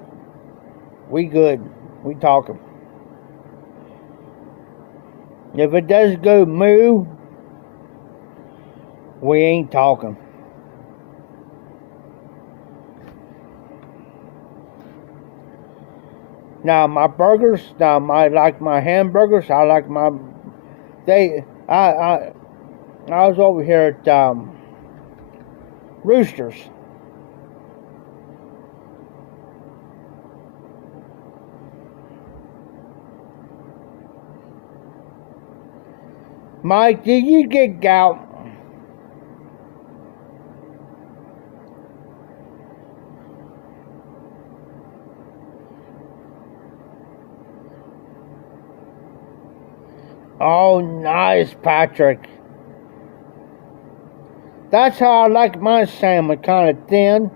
we good. We talking. If it does go moo, we ain't talking. Now my burgers, I like my hamburgers. I like my I was over here at Roosters. Mike, did you get gout? Oh, nice, Patrick. That's how I like my salmon, kind of thin,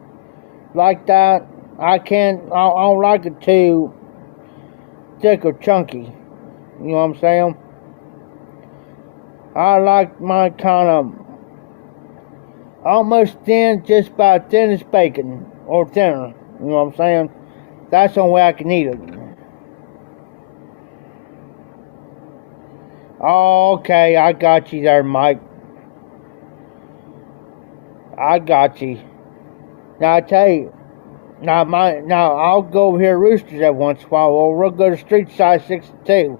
like that. I don't like it too thick or chunky. You know what I'm saying? I like mine kind of almost thin, just about thin as bacon, or thinner. You know what I'm saying? That's the only way I can eat it. Okay, I got you there, Mike. I got you. Now I tell you, now I'll go over here to Roosters every once in a while. Well, we'll go to Street Side 62.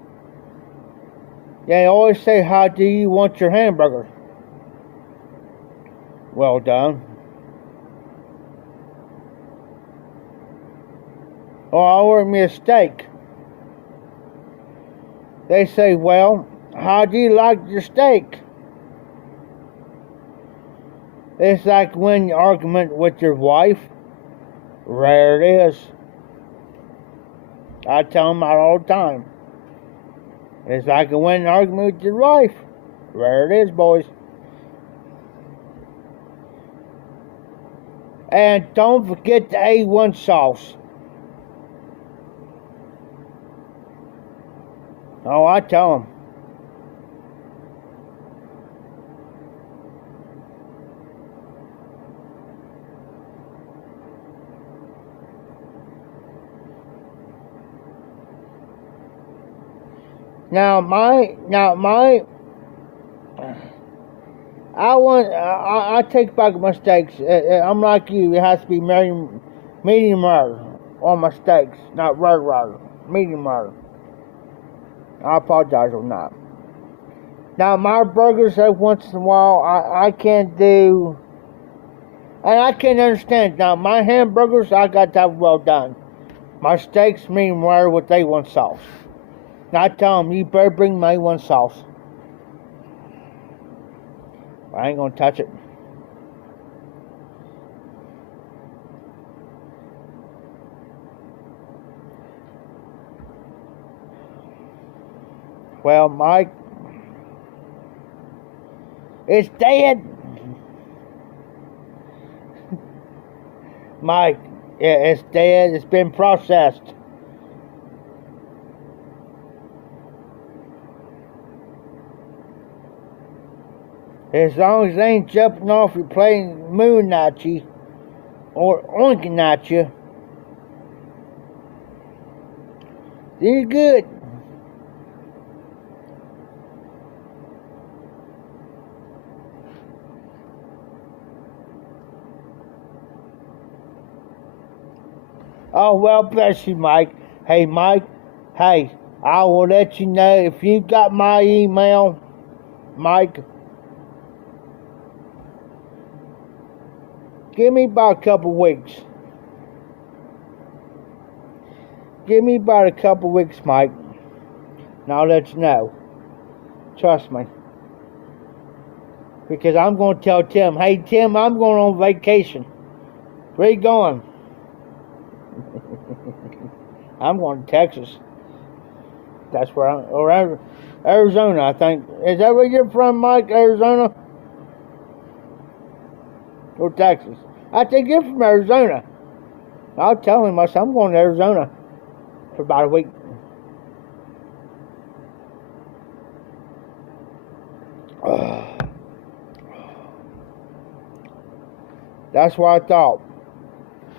They always say, how do you want your hamburger? Well done. Or I'll order me a steak. They say, well, how do you like your steak? It's like when you argument with your wife. Rare it is. I tell them that all the time. It's like a winning argument with your wife. Rare it is, boys. And don't forget the A1 sauce. Oh, I tell them. I take back my steaks. I'm like you. It has to be medium rare on my steaks, not rare, medium rare. I apologize on that. Now my burgers, every once in a while, I can't do, and I can't understand. Now my hamburgers, I got to have well done. My steaks, medium rare with A1 sauce. Now I tell them, you better bring my A1 sauce. I ain't gonna touch it. Well, Mike, it's dead. Mike, yeah, it's dead. It's been processed. As long as they ain't jumping off your plane, mooning at you, or oinking at you, then you're good. Oh, well, bless you, Mike. Hey, Mike, hey, I will let you know if you got my email, Mike. Give me about a couple weeks. Give me about a couple weeks, Mike, and I'll let you know. Trust me. Because I'm going to tell Tim, hey, Tim, I'm going on vacation. Where you going? I'm going to Texas. That's where or Arizona, I think. Is that where you're from, Mike? Arizona? Or Texas? I think you're from Arizona. I'll tell him, I said, I'm going to Arizona for about a week. That's what I thought.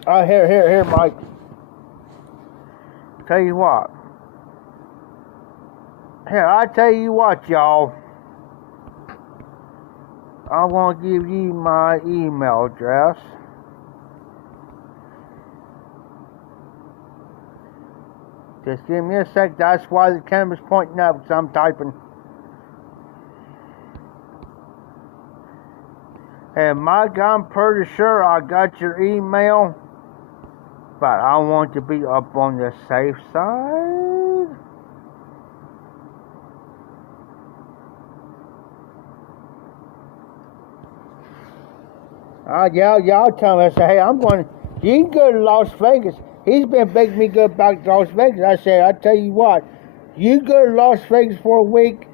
Here, Mike. Tell you what. Here, I tell you what, y'all. I'm gonna give you my email address. Just give me a sec. That's why the camera's pointing up, because I'm typing. And Mike, I'm pretty sure I got your email, but I want to be up on the safe side. Y'all tell me, I say, hey, you can go to Las Vegas. He's been begging me to go back to Las Vegas. I said, I tell you what, you go to Las Vegas for a week,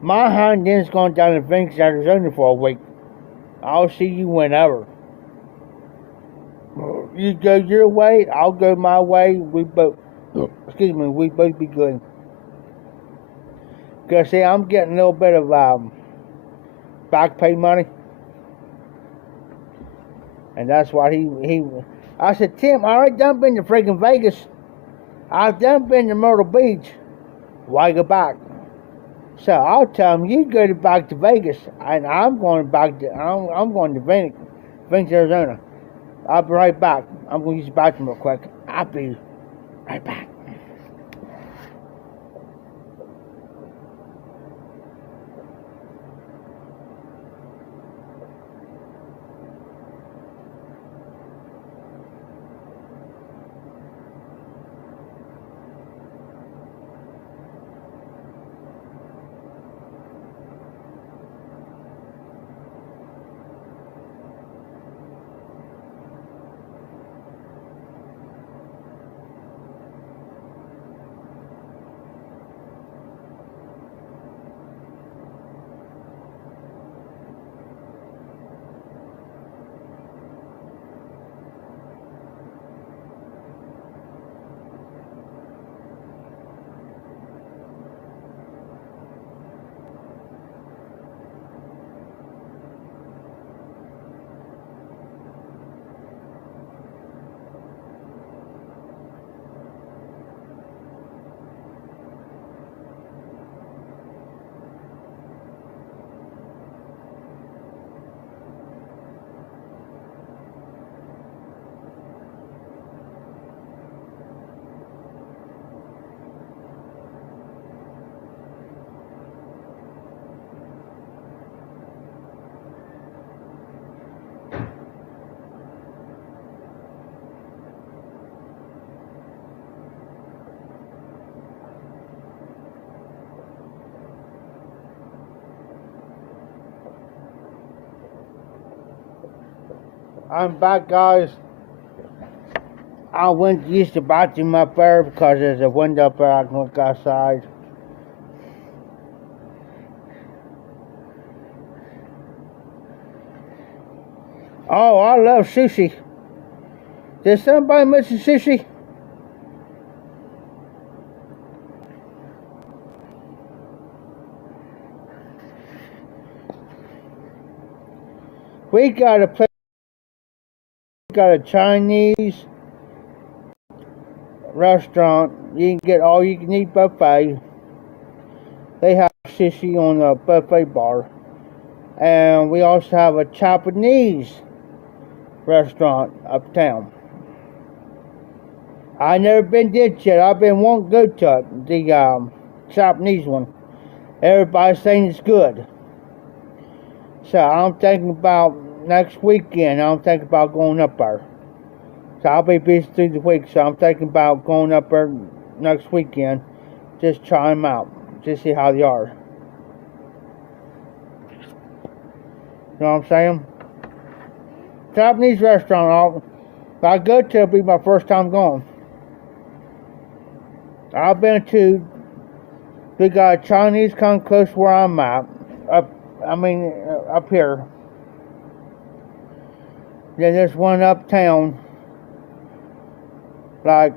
my hind end's going down to Phoenix, Arizona for a week. I'll see you whenever. You go your way, I'll go my way. We both be good. Cause see, I'm getting a little bit of back pay money, and that's what he. I said, Tim, I already done been to freaking Vegas. I've done been to Myrtle Beach. Why go back? So I'll tell him you go back to Vegas, and I'm going back to Phoenix, Arizona. I'll be right back. I'm going to use the bathroom real quick. I'll be right back. I'm back, guys. I went to use the bathroom up there because there's a window up there I can look outside. Oh, I love sushi. Did somebody mention sushi? We got a place. We got a Chinese restaurant. You can get all you can eat buffet. They have sushi on the buffet bar. And we also have a Japanese restaurant uptown. I never been to it yet. I've been wanting to go to it, the Japanese one. Everybody's saying it's good. So I'm thinking about next weekend. I'm thinking about going up there. So I'll be busy through the week. So I'm thinking about going up there next weekend. Just try them out. Just see how they are. You know what I'm saying? Japanese restaurant. If I go to, it'll be my first time going. I've been to. We got a Chinese come close where I'm at. Up here. Then there's one uptown. Like,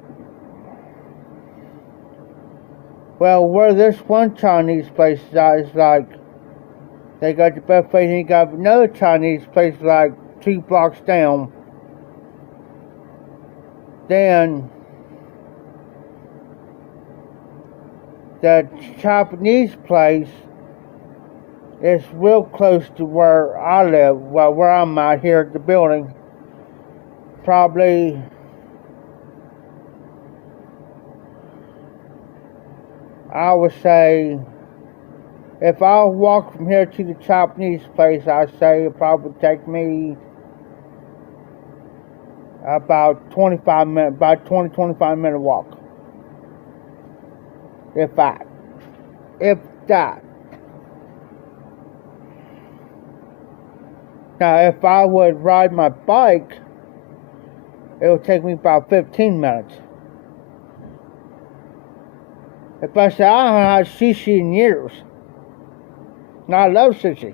well, where this one Chinese place is like, they got the buffet, and you got another Chinese place like 2 blocks down. Then the Japanese place is real close to where I live, well, where I'm at here at the building. Probably, I would say, if I walk from here to the Japanese place, I'd say it probably would take me about 25 minutes, about 25 minute walk. If that. Now, if I would ride my bike, it would take me about 15 minutes. If I say I haven't had sushi in years. Now, I love sushi,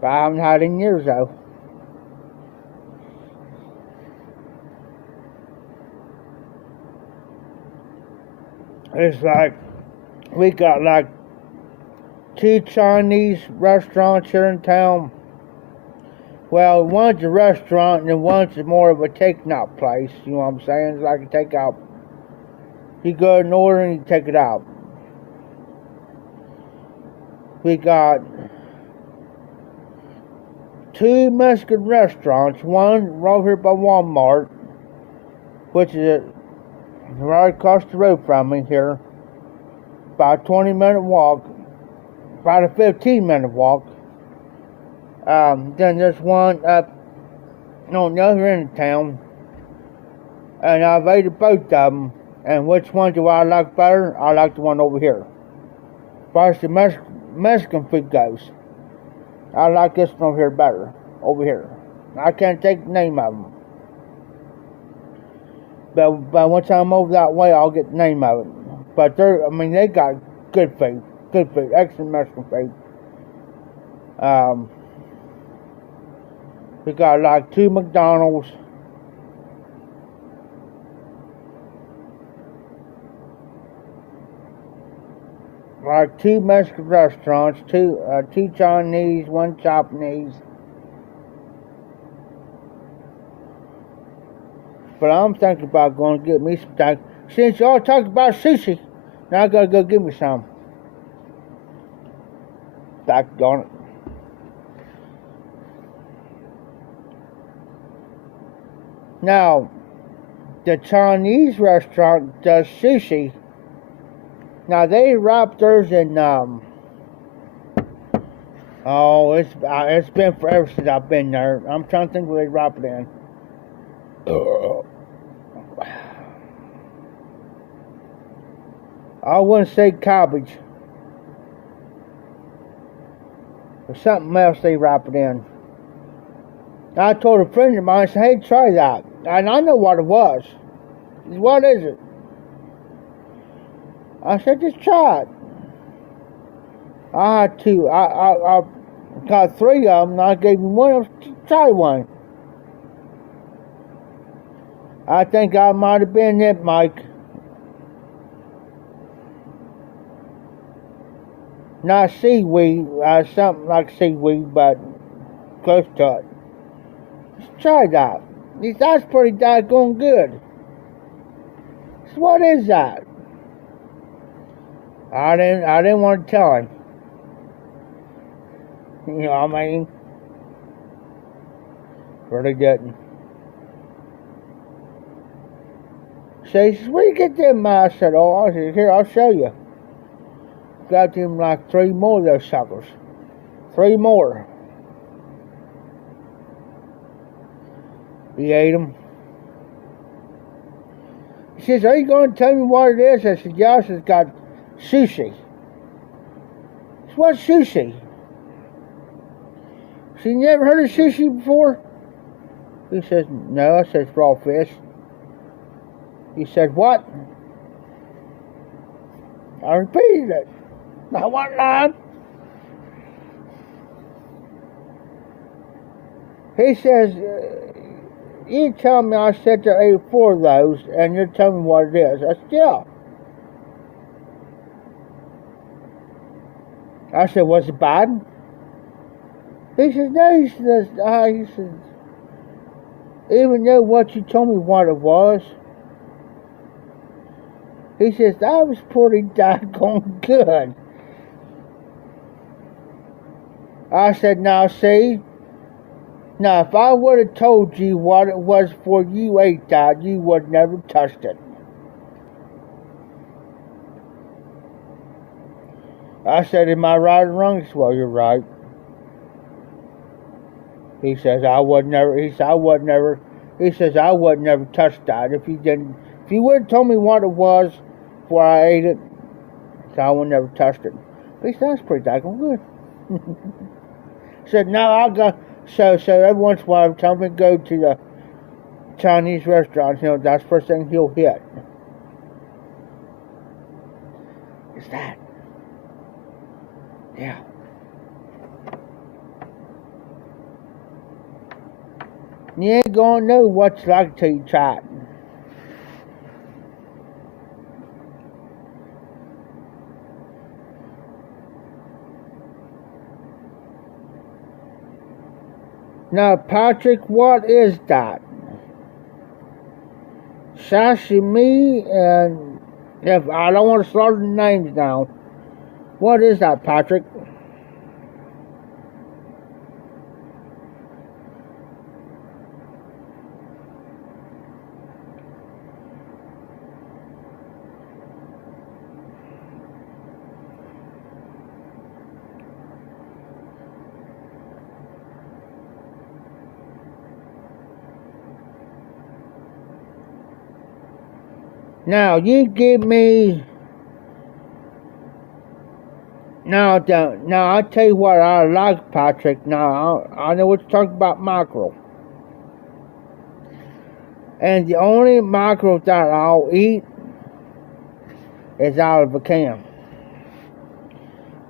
but I haven't had it in years though. It's like, we got like 2 Chinese restaurants here in town. Well, one's a restaurant and one's more of a take-out place. You know what I'm saying? It's like a take-out. You go and order and you take it out. We got 2 Mexican restaurants. One right here by Walmart, which is right across the road from me here. About a 20-minute walk. About a 15-minute walk. Then there's one up on the other end of town. And I've ate both of them. And which one do I like better? I like the one over here. As far as the Mexican food goes, I like this one over here better. Over here. I can't take the name of them. But once I'm over that way, I'll get the name of it. But they got good food. Good food. Excellent Mexican food. We got like 2 McDonald's. Like 2 Mexican restaurants, 2 Chinese, 1 Japanese. But I'm thinking about going to get me some things. Since y'all talked about sushi, now I gotta go get me some. Doggone it. Now, the Chinese restaurant does sushi. Now they wrap theirs in it's been forever since I've been there. I'm trying to think what they wrap it in. I wouldn't say cabbage. Or something else they wrap it in. I told a friend of mine, I said, hey, try that. And I know what it was. He said, what is it? I said, just try it. I had 2. I got 3 of them, and I gave him one. Try one. I think I might have been it, Mike. Not seaweed, something like seaweed, but close to it. Just try that. That's pretty doggone good. So what is that? I didn't want to tell him. You know what I mean? Really didn't. So he says, where you get them? I said, here, I'll show you. Got him like 3 more of those suckers. 3 more. He ate them. He says, are you going to tell me what it is? I said, yes, it's got sushi. I said, what's sushi? She said, you never heard of sushi before? He says, no. I said, it's raw fish. He said, what? I repeated it. I wasn't lying. He says, you tell me I said there ate 4 of those, and you're telling me what it is. I said, yeah. I said, was it bad? He says, no. He says, even though what you told me what it was, He says, that was pretty doggone good. I said, now see, now if I would have told you what it was before you ate that, you would never touched it. I said, am I right or wrong? He said, well, you're right. He says, I would never, he said, I would never, he says, I would never touch that if you didn't, if you would have told me what it was before I ate it, so I would never touched it. He said, that's pretty daggone good. He said, no, I got, so every once in a while, every time we go to the Chinese restaurants, that's the first thing he'll hit. Is that? Yeah. You ain't gonna know what it's like till you try it. Now, Patrick, what is that? Sashimi and if I don't want to slaughter the names now. What is that, Patrick? Now, you give me... Now, I'll tell you what I like, Patrick. Now, I know what you're talking about, mackerel. And the only mackerel that I'll eat is out of a can.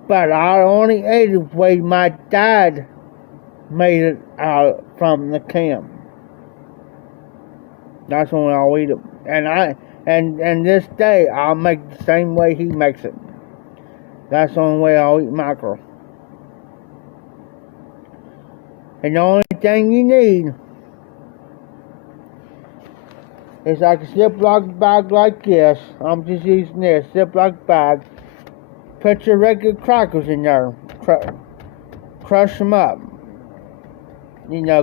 But I only ate it the way my dad made it out from the can. That's when I'll eat it. And this day, I'll make it the same way he makes it. That's the only way I'll eat mackerel. And the only thing you need is like a Ziploc bag like this. I'm just using this Ziploc bag. Put your regular crackers in there. Crush them up.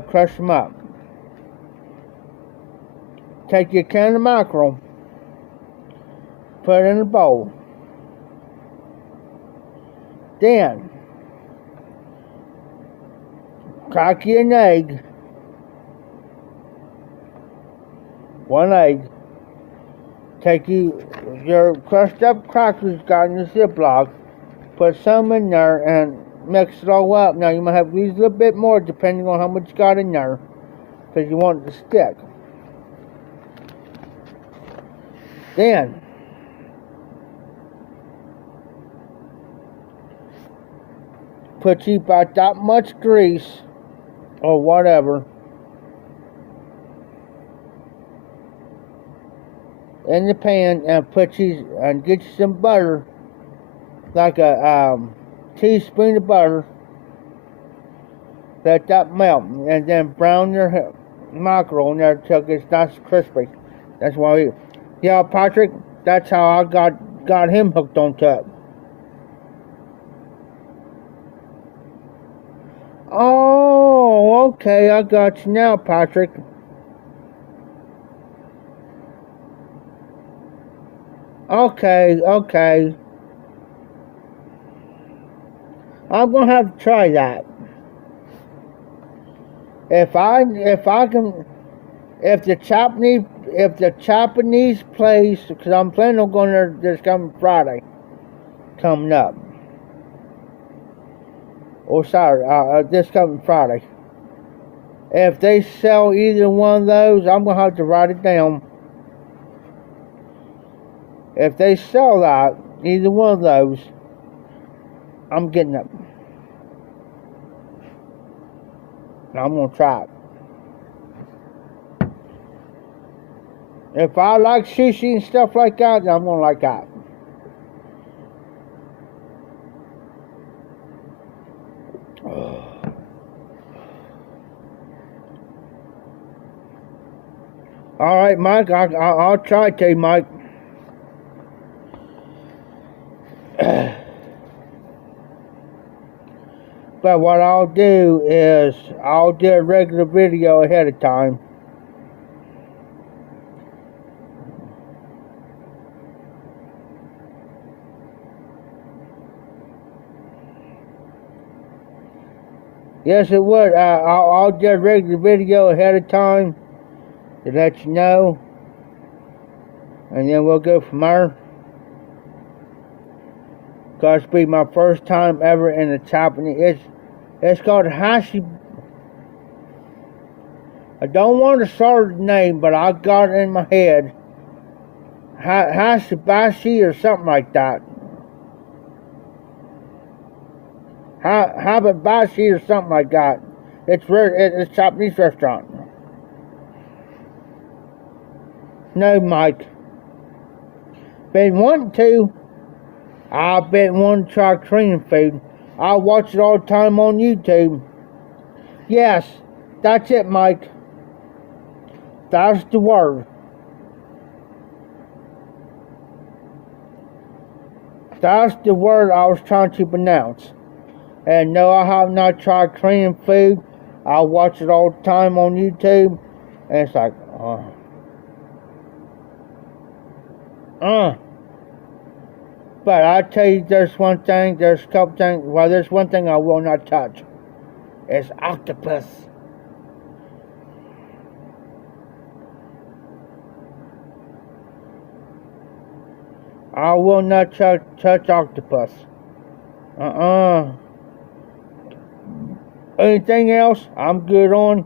Crush them up. Take your can of mackerel. Put it in a bowl. Then, crack you an egg. One egg. Take your crushed up crackers got in the Ziploc. Put some in there and mix it all up. Now you might have to use a little bit more depending on how much you got in there. Because you want it to stick. Then, put you about that much grease or whatever in the pan and get you some butter, like a teaspoon of butter. Let that melt, and then brown your mackerel in there till it's nice and crispy. That's why Patrick, that's how I got him hooked on top. Oh, okay, I got you now, Patrick. Okay. I'm gonna have to try that. If the Japanese place, because I'm planning on going there this coming Friday, coming up. Or sorry, this coming Friday. If they sell either one of those, I'm gonna have to write it down. If they sell that, either one of those, I'm getting it. I'm gonna try it. If I like sushi and stuff like that, then I'm gonna like that. All right, Mike. I'll try to, Mike. But what I'll do is I'll do a regular video ahead of time. Yes, it would. I'll do a regular video ahead of time to let you know, and then we'll go from there. Cause it'll be my first time ever in the Japanese. It's called Hashi. I don't want to start the name, but I got it in my head. Hashibashi or something like that. Habibashi or something like that. It's a Japanese restaurant. No, Mike. Been wanting to. I've been wanting to try Korean food. I watch it all the time on YouTube. Yes, that's it, Mike. That's the word. That's the word I was trying to pronounce. And no, I have not tried Korean food. I watch it all the time on YouTube. And it's like, But I tell you, there's a couple things. Well, there's one thing I will not touch. It's octopus. I will not touch octopus. Anything else, I'm good on.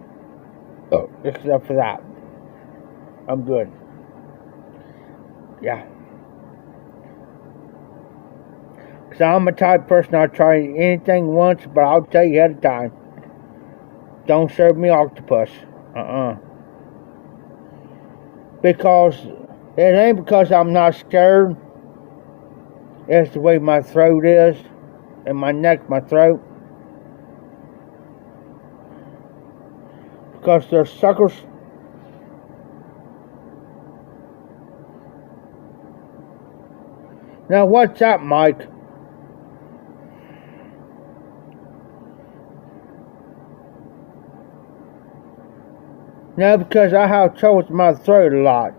Except for that. I'm good. Yeah. Because I'm a type of person, I'll try anything once, but I'll tell you ahead of time. Don't serve me octopus. Because it ain't because I'm not scared. It's the way my throat is. And my neck, my throat. Because they're suckers. Now what's that, Mike? No, because I have trouble with my throat a lot.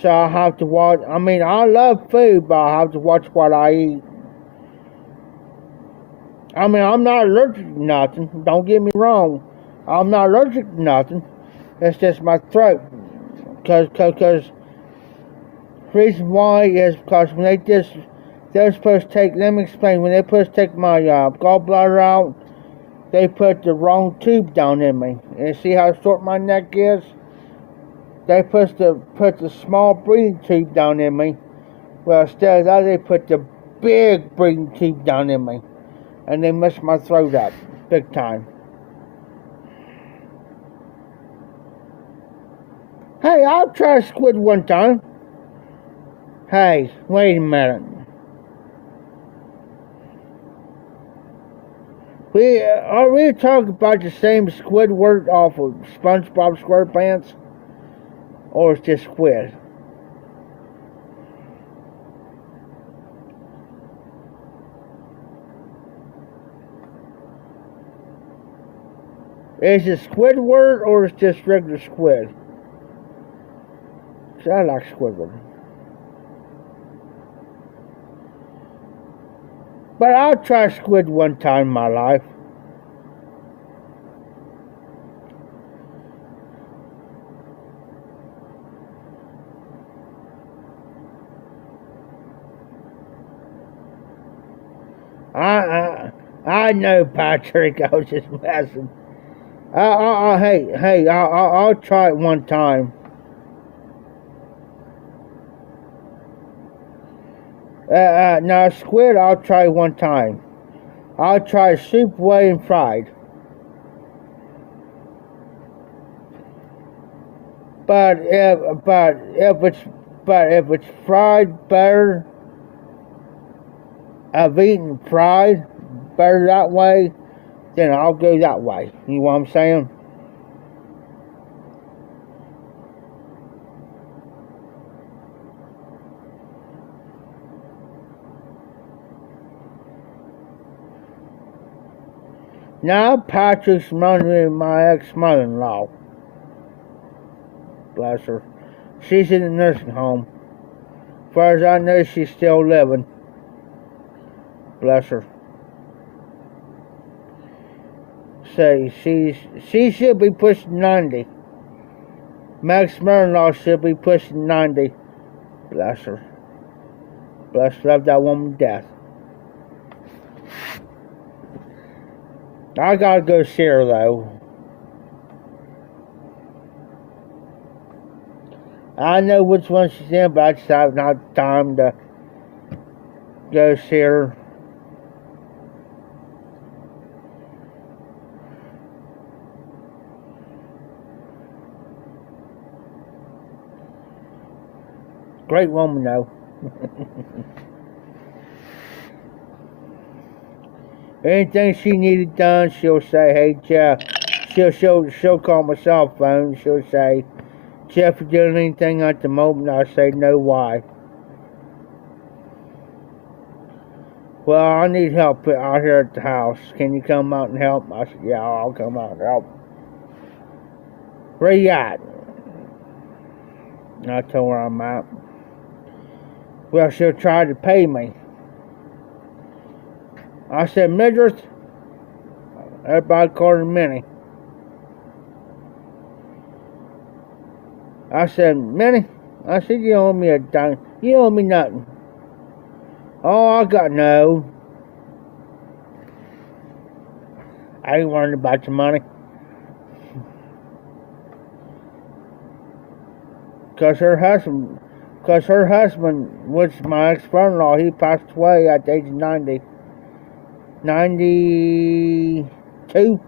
So I have to watch. I mean, I love food, but I have to watch what I eat. I mean, I'm not allergic to nothing. Don't get me wrong. I'm not allergic to nothing. It's just my throat. Because reason why is because when they're supposed to take, let me explain, when they're supposed to take my gallbladder out, they put the wrong tube down in me. And see how short my neck is? They put the small breathing tube down in me. Well, instead of that, they put the big breathing tube down in me. And they messed my throat up. Big time. Hey, I'll try squid one time. Hey, wait a minute. Are we talking about the same Squidward off of SpongeBob SquarePants? Or it's just squid? Is it Squidward or it's just regular squid? So I like Squidward. But I'll try squid one time in my life. I know, Patrick. I was just messing. Hey, I'll try it one time. Now squid, I'll try one time. I'll try soup, whey, and fried. But if it's fried better, I've eaten fried better that way, then I'll go that way. You know what I'm saying? Now Patrick's married my ex-mother-in-law. Bless her. She's in the nursing home. As far as I know, she's still living. Bless her. Say, she should be pushing 90. Max mother-in-law should be pushing 90. Bless her. Bless her. Love that woman to death. I gotta go see her though. I know which one she's in, but I just haven't had time to go see her. Great woman though. Anything she needed done, she'll say, "Hey Jeff." She'll call my cell phone. She'll say, "Jeff, you doing anything at the moment?" I say, "No, why?" "Well, I need help out here at the house. Can you come out and help?" I said, "Yeah, I'll come out and help." "Where you at?" And I told her I'm at. Well, she'll try to pay me. I said, "Midget," everybody called her Minnie. I said, "Minnie," I said, "you owe me a dime. You owe me nothing." "Oh, I got no." I ain't worried about your money. Cause her husband, which my ex-brother-in-law, he passed away at the age of 90. 92?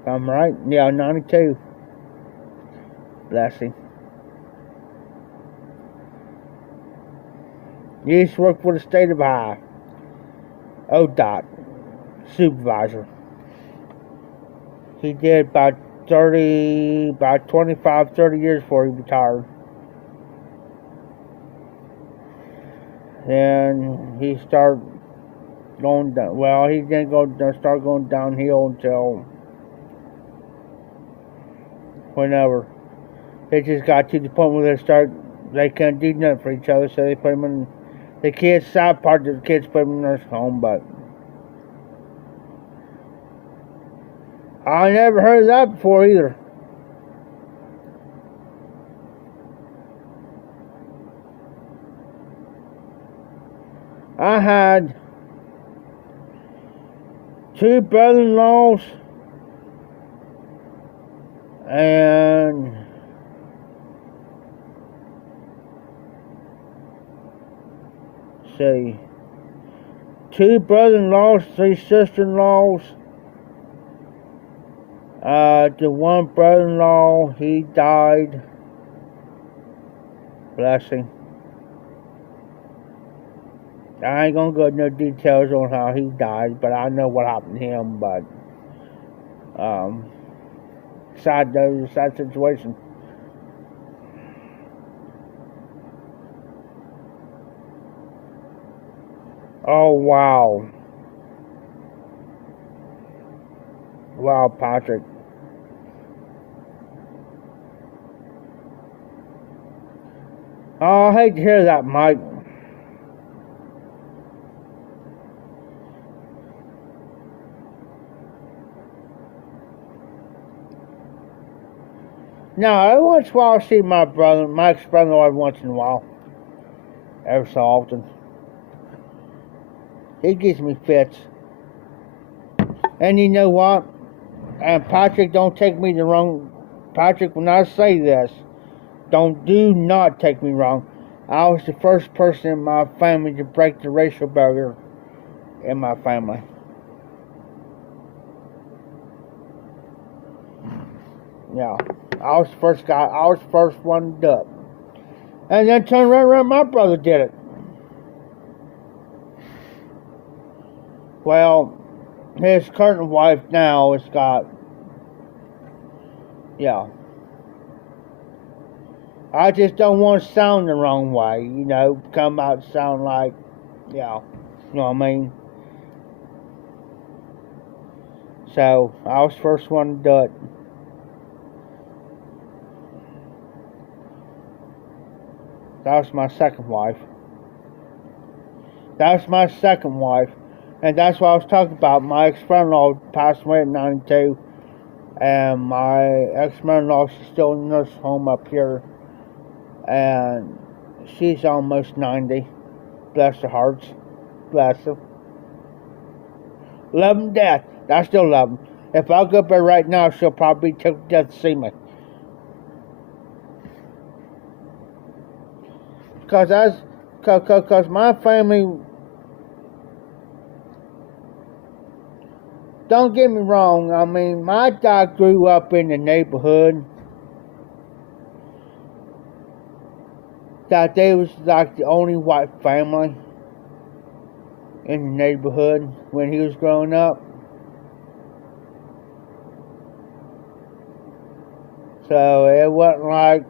If I'm right? Yeah, 92. Bless him. He used to work for the state of Ohio. ODOT. Supervisor. He did about 25, 30 years before he retired. Then he started going down. Well, he didn't start going downhill until whenever. It just got to the point where they couldn't do nothing for each other, so they put him in the kids' side part of the kids put him in the nursing home, but I never heard of that before either. I had 2 brother-in-laws and see, 2 brother-in-laws, 3 sister-in-laws. The one brother-in-law, he died. Bless him. I ain't gonna go into no details on how he died, but I know what happened to him. But sad situation. Oh wow, wow, Patrick. Oh, I hate to hear that, Mike. Now, every once in a while I see my ex-brother, once in a while. Every so often. He gives me fits. And you know what? And Patrick, don't take me the wrong. Patrick, when I say this, do not take me wrong. I was the first person in my family to break the racial barrier in my family. Yeah, I was the first guy. I was the first one to do it. And then turned around, my brother did it. Well, his current wife now has got, yeah. I just don't want to sound the wrong way, come out and sound like, yeah, you know what I mean? So I was the first one to do it. That was my second wife. That was my second wife. And that's what I was talking about. My ex-brother-in-law passed away at 92. And my ex-mother-in-law, she's still in the nursing home up here. And she's almost 90. Bless her hearts. Bless them. Love them to death. I still love them. If I go up there right now, she'll probably be took to death to see me. Because my family, don't get me wrong, I mean, my dad grew up in the neighborhood that they was like the only white family in the neighborhood when he was growing up. So it wasn't like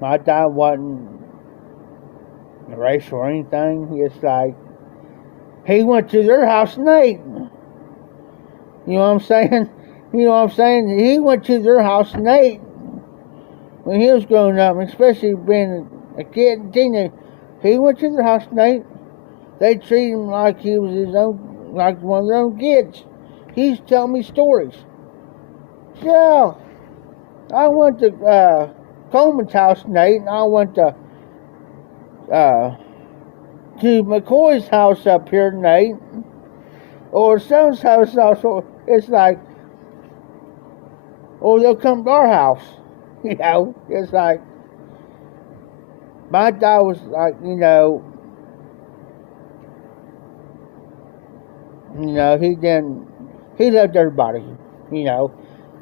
my dad wasn't racial or anything. It's like he went to their house and ate. You know what I'm saying? You know what I'm saying? He went to their house and ate when he was growing up, especially being a kid and teenager. He went to their house and ate. They treated him like he was his own, like one of their own kids. He used to tell me stories. Yeah, I went to Coleman's house and ate, and I went to McCoy's house up here and ate, or son's house also. It's like, or they'll come to our house. You know, it's like, my dad was like, you know, he loved everybody, you know.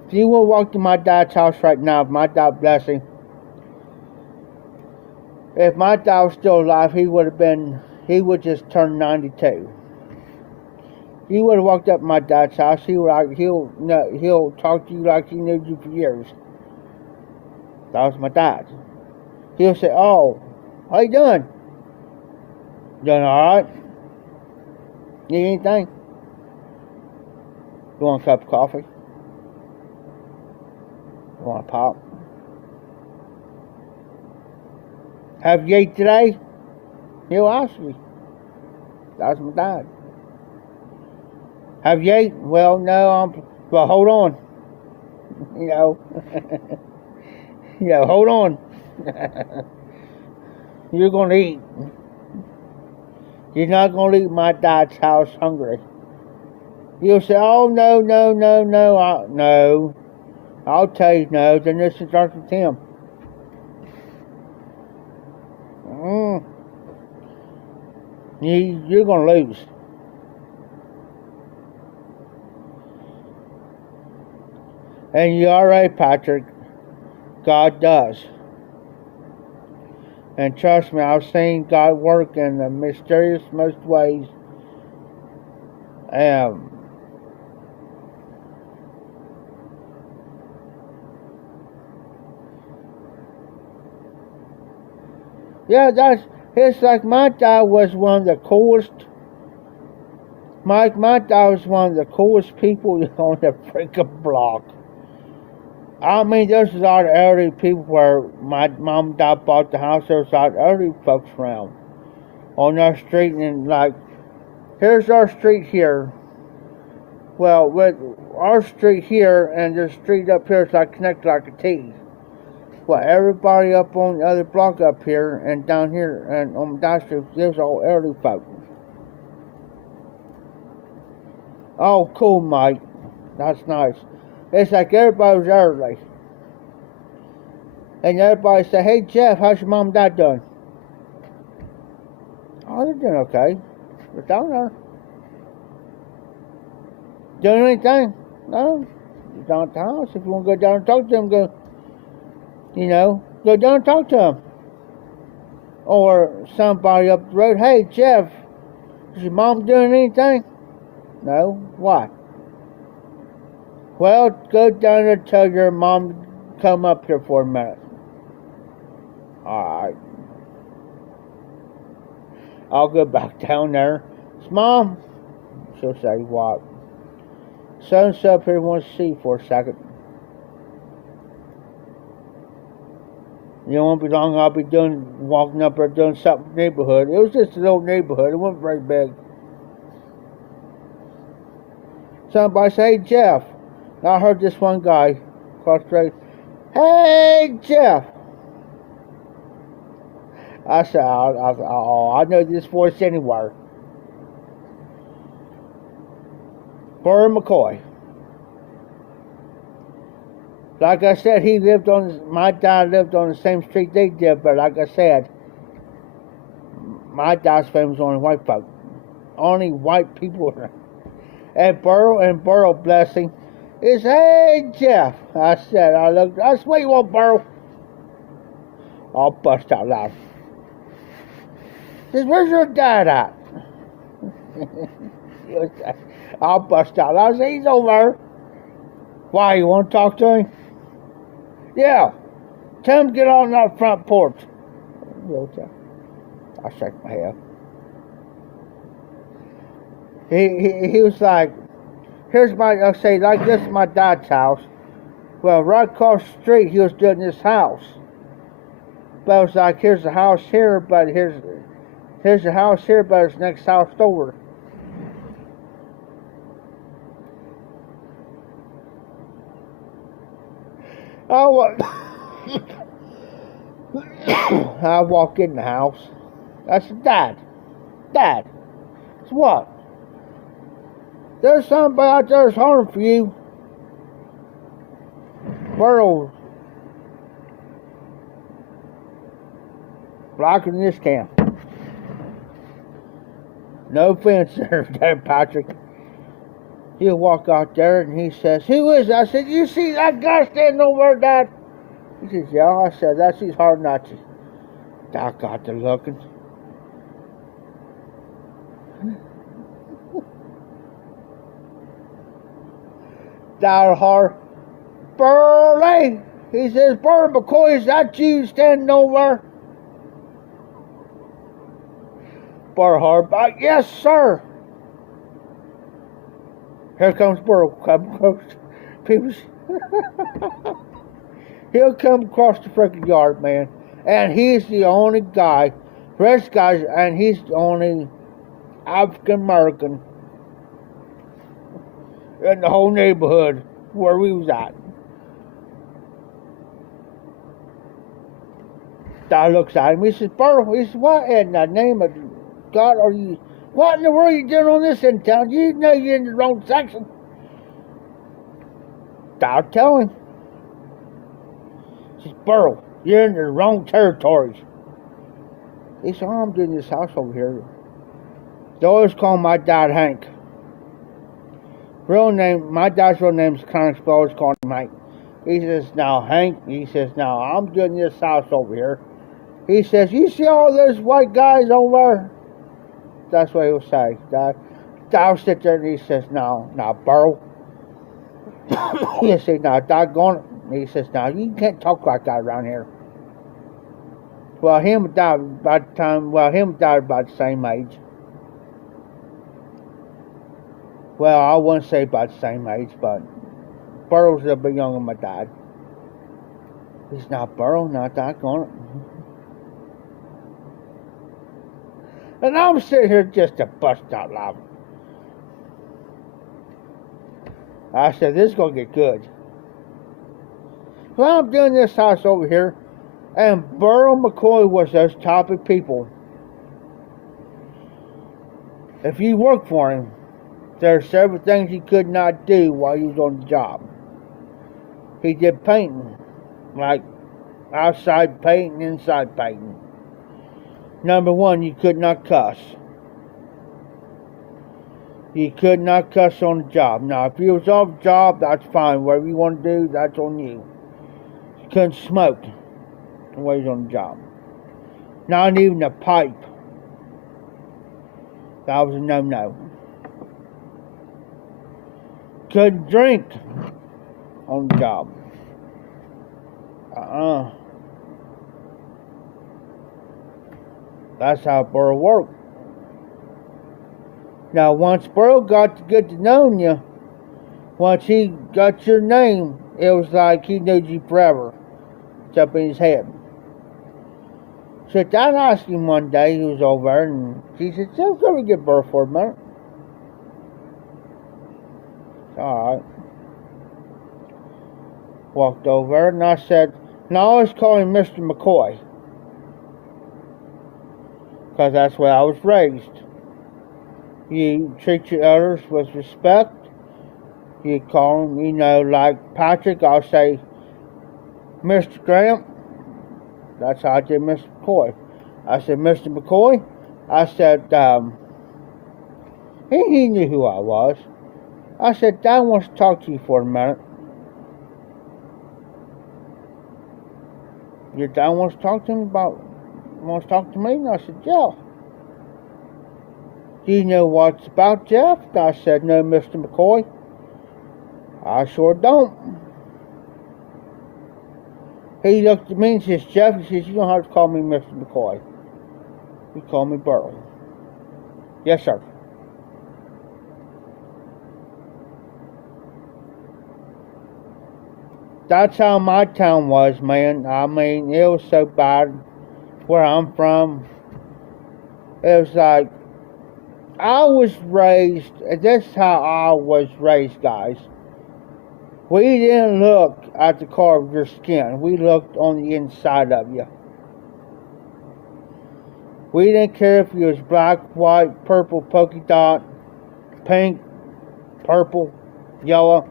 If you will walk to my dad's house right now, my dad bless him, if my dad was still alive, he would just turn 92. You would have walked up to my dad's house, he'll talk to you like he knew you for years. That was my dad. He'll say, "Oh, how you doing? Doing alright? Need anything? You want a cup of coffee? You want a pop? Have you ate today?" He'll ask you. That's my dad. Have you ate? Well, no, well, hold on. You know. You know, hold on. You're going to eat. You're not going to leave my dad's house hungry. You'll say, "Oh, no, no, no, no, no." I'll tell you no, then this is Dr. Tim. You're going to lose. And you're all right, Patrick. God does. And trust me, I've seen God work in the mysterious most ways. Yeah, it's like my dad was one of the coolest. My dad was one of the coolest people on the freaking block. I mean, there's a lot of elderly people where my mom and dad bought the house. There's a lot of elderly folks around on our street, and like, here's our street here. Well, with our street here and the street up here is like connected like a T. Well, everybody up on the other block up here and down here and on that street, there's all elderly folks. Oh, cool, Mike. That's nice. It's like everybody's elderly. And everybody say, "Hey, Jeff, how's your mom and dad doing?" "Oh, they're doing okay. They're down there." "Doing anything?" "No. They're down at the house. If you want to go down and talk to them, go down and talk to them." Or somebody up the road, "Hey, Jeff, is your mom doing anything?" "No." "Why?" "Well, go down and tell your mom to come up here for a minute." "Alright." I'll go back down there. "Mom, She'll say, what? So-and-so up here wants to see you for a second. You know, won't be long I'll be walking up there doing something in the neighborhood. It was just a little neighborhood. It wasn't very big. Somebody say, hey, Jeff. And I heard this one guy across the street, hey, Jeff. I said, oh, I know this voice anywhere. Burr McCoy. Like I said, my dad lived on the same street they did, but like I said, my dad's family was only white folk. Only white people. And Burrow, bless him, is, hey, Jeff. I said, I said, what you want, Burrow? I'll bust out loud. He says, where's your dad at? I'll bust out loud. I said, he's over there. Why, you want to talk to him? Yeah. Tell him to get on that front porch. I shake my head. He was like, I say, like this is my dad's house. Well, right across the street, he was doing this house. But it was like, here's the house here, but here's the house here, but it's next house over. I walk in the house. I said, Dad, it's what? There's somebody out there that's hungry for you. Burrow. Blocking this camp. No offense there, Patrick. He'll walk out there and he says, who is it? I said, you see that guy standing over there, Dad? He says, yeah. I said, that's his hard Nazi. Doc got there looking. Down hard. Burley! He says, Burr McCoy, is that you standing over? Burr Hardback, yes, sir. Here comes Burr. Come across. People. He'll come across the freaking yard, man. And he's the only guy, rest guys, and he's the only African American in the whole neighborhood where we was at. Dad looks at him. He says, Burr, he says, what in the name of God are you? What in the world are you doing on this end of town? You know you're in the wrong section. Dad tell him. He says, Burr, you're in the wrong territories. He said, oh, I'm doing this house over here. They always call my dad Hank. My dad's real name is Clarence, but always call him Hank. He says, now, Hank, he says, now, I'm doing this house over here. He says, you see all those white guys over there? That's what he'll say. I'll sit there and he says, now, Burrow. He'll say, now, doggone it. He says, now, you can't talk like that around here. Well, him and Dad about the same age. Well, I wouldn't say about the same age, but Burrow's a bit younger than my dad. He's not Burrow, not doggone it. And I'm sitting here just to bust out laughing. I said, this is going to get good. Well, I'm doing this house over here, and Burrow McCoy was those type of people. If you work for him, there are several things he could not do while he was on the job. He did painting, like outside painting, inside painting. Number one, you could not cuss. You could not cuss on the job. Now, if you was off the job, that's fine. Whatever you want to do, that's on you. You couldn't smoke while you was on the job. Not even a pipe. That was a no-no. Couldn't drink on the job. That's how Burrow worked. Now, once Burl got to get to know you, once he got your name, it was like he knew you forever. It's up in his head. So Dad asked him one day, he was over there, and he said, "I'm going to get Burl for a minute." Alright. Walked over, and I said, "Now I always call him Mr. McCoy, because that's where I was raised. You treat your elders with respect. You call them, like Patrick, I'll say, Mr. Graham." That's how I did Mr. McCoy. I said, "Mr. McCoy," I said, he knew who I was. I said, "Dad wants to talk to you for a minute." "Your dad wants to talk to me to me?" And I said, "Yeah." "Do you know what it's about, Jeff?" I said, "No, Mr. McCoy, I sure don't." He looked at me and says, "Jeff," he says, "you don't have to call me Mr. McCoy. You call me Burl." "Yes, sir." That's how my town was, man. I mean, it was so bad where I'm from. It was like, I was raised, this is how I was raised, guys. We didn't look at the color of your skin. We looked on the inside of you. We didn't care if you was black, white, purple, polka dot, pink, purple, yellow,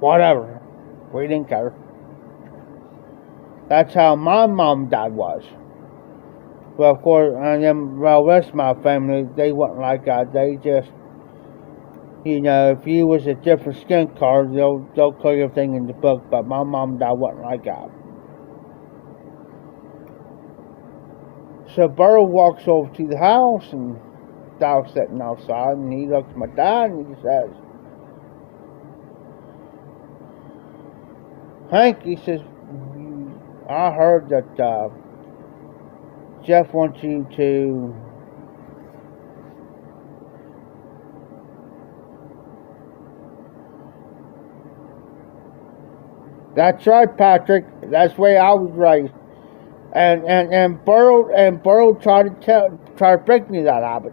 whatever. We didn't care. That's how my mom and dad was. Well, of course, and then, well, the rest of my family, they wasn't like that. They just, if you was a different skin color, they'll call everything in the book. But my mom and dad wasn't like that. So Burl walks over to the house, and Dad was sitting outside, and he looks at my dad, and he says, "Hank," he says, "I heard that Jeff wants you to That's right, Patrick. That's the way I was raised. And Burl tried to break me that habit.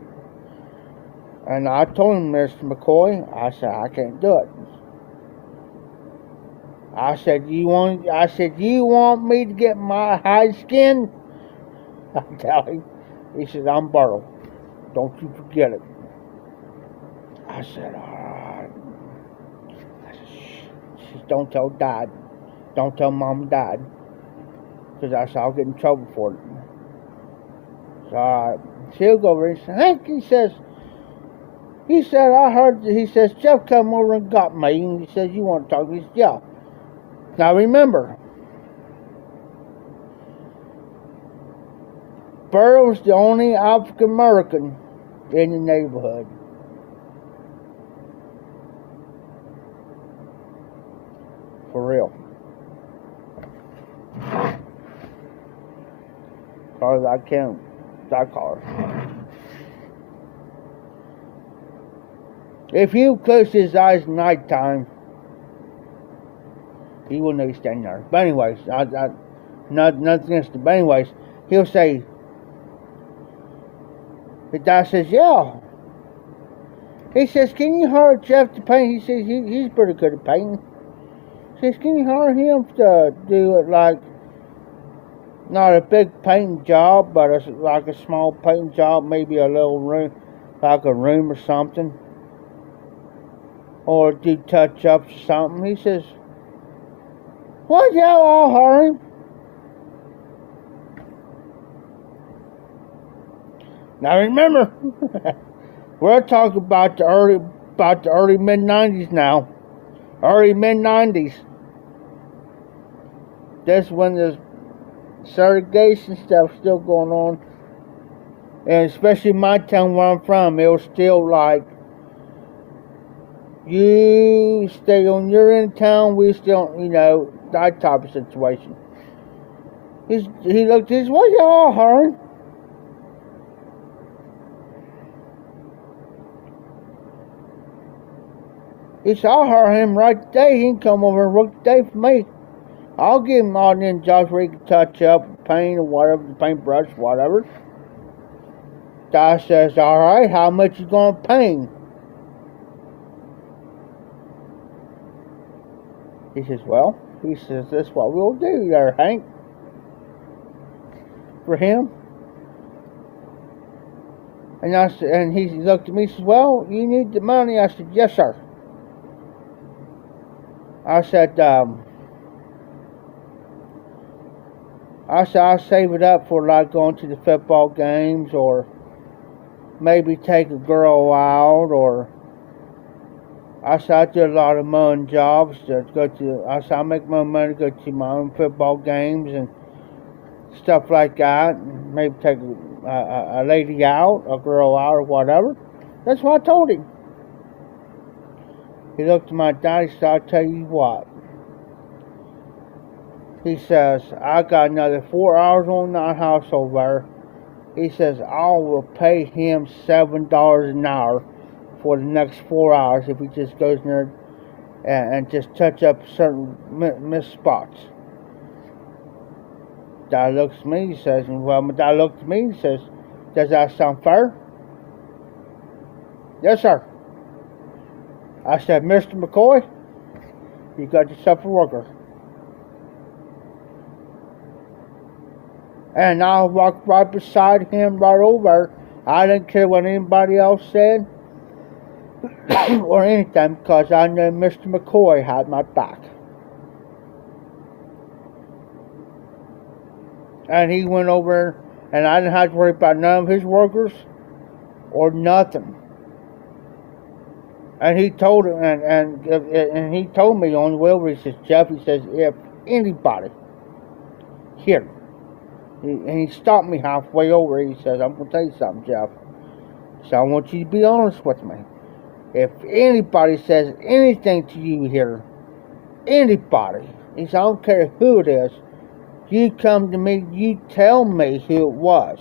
And I told him, "Mr. McCoy," I said, "I can't do it." I said, "You want me to get my hide skin?" I tell him. He said, "I'm Burl. Don't you forget it." I said, "All right." I said, "Shh, don't tell Dad. Don't tell Mom and Dad. Because I'll get in trouble for it." So she'll go over and say, "Hank," he said, "I heard," he says, "Jeff come over and got me." And he says, "You want to talk?" He says, "Yeah." Now remember, Burl's the only African American in the neighborhood. For real. Cause I can't that car. If you close his eyes at nighttime, he wouldn't know he's standing there. But anyways, nothing against him. But anyways, he'll say, the dad says, "Yeah." He says, "Can you hire Jeff to paint?" He says, he's pretty good at painting. He says, "Can you hire him to do it like, not a big painting job, but like a small painting job, maybe a little room, like a room or something, or do touch-ups or something?" He says, "Well, yeah, I'll hire him." Now remember, we're talking about the early mid-90s now, early mid-90s. That's when the segregation stuff still going on, and especially in my town where I'm from, it was still like, you stay on your end of town, we still, that type of situation. He looked at his, "Well, y'all hurrying?" He said, I'll hire him right today. He can come over and work today for me. I'll give him all them jobs where he can touch up, paint or whatever, the paintbrush, whatever. I says, all right, how much you gonna pay him? He says, well, he says, this is what we'll do there, Hank. For him. And he looked at me and says, well, you need the money. I said, yes, sir. I said, I'll save it up for like going to the football games, or maybe take a girl out, or I said, I do a lot of mowing jobs to go to. I said, I make my money to go to my own football games and stuff like that. Maybe take a lady out, a girl out, or whatever. That's what I told him. He looked at my dad. He said, I'll tell you what. He says, I got another 4 hours on that house over there. He says, I will pay him $7 an hour for the next 4 hours if he just goes in there and just touch up certain missed spots. Dad looks at me, he says, well, my dad looked at me, he says, does that sound fair? Yes, sir. I said, Mr. McCoy, you got yourself a worker. And I walked right beside him right over. I didn't care what anybody else said or anything, because I knew Mr. McCoy had my back. And he went over, and I didn't have to worry about none of his workers or nothing. And he told him, and he told me on the way over, he says, Jeff, he says, if anybody here, and he stopped me halfway over, he says, I'm going to tell you something, Jeff. So I want you to be honest with me. If anybody says anything to you here, anybody, he said, I don't care who it is, you come to me, you tell me who it was,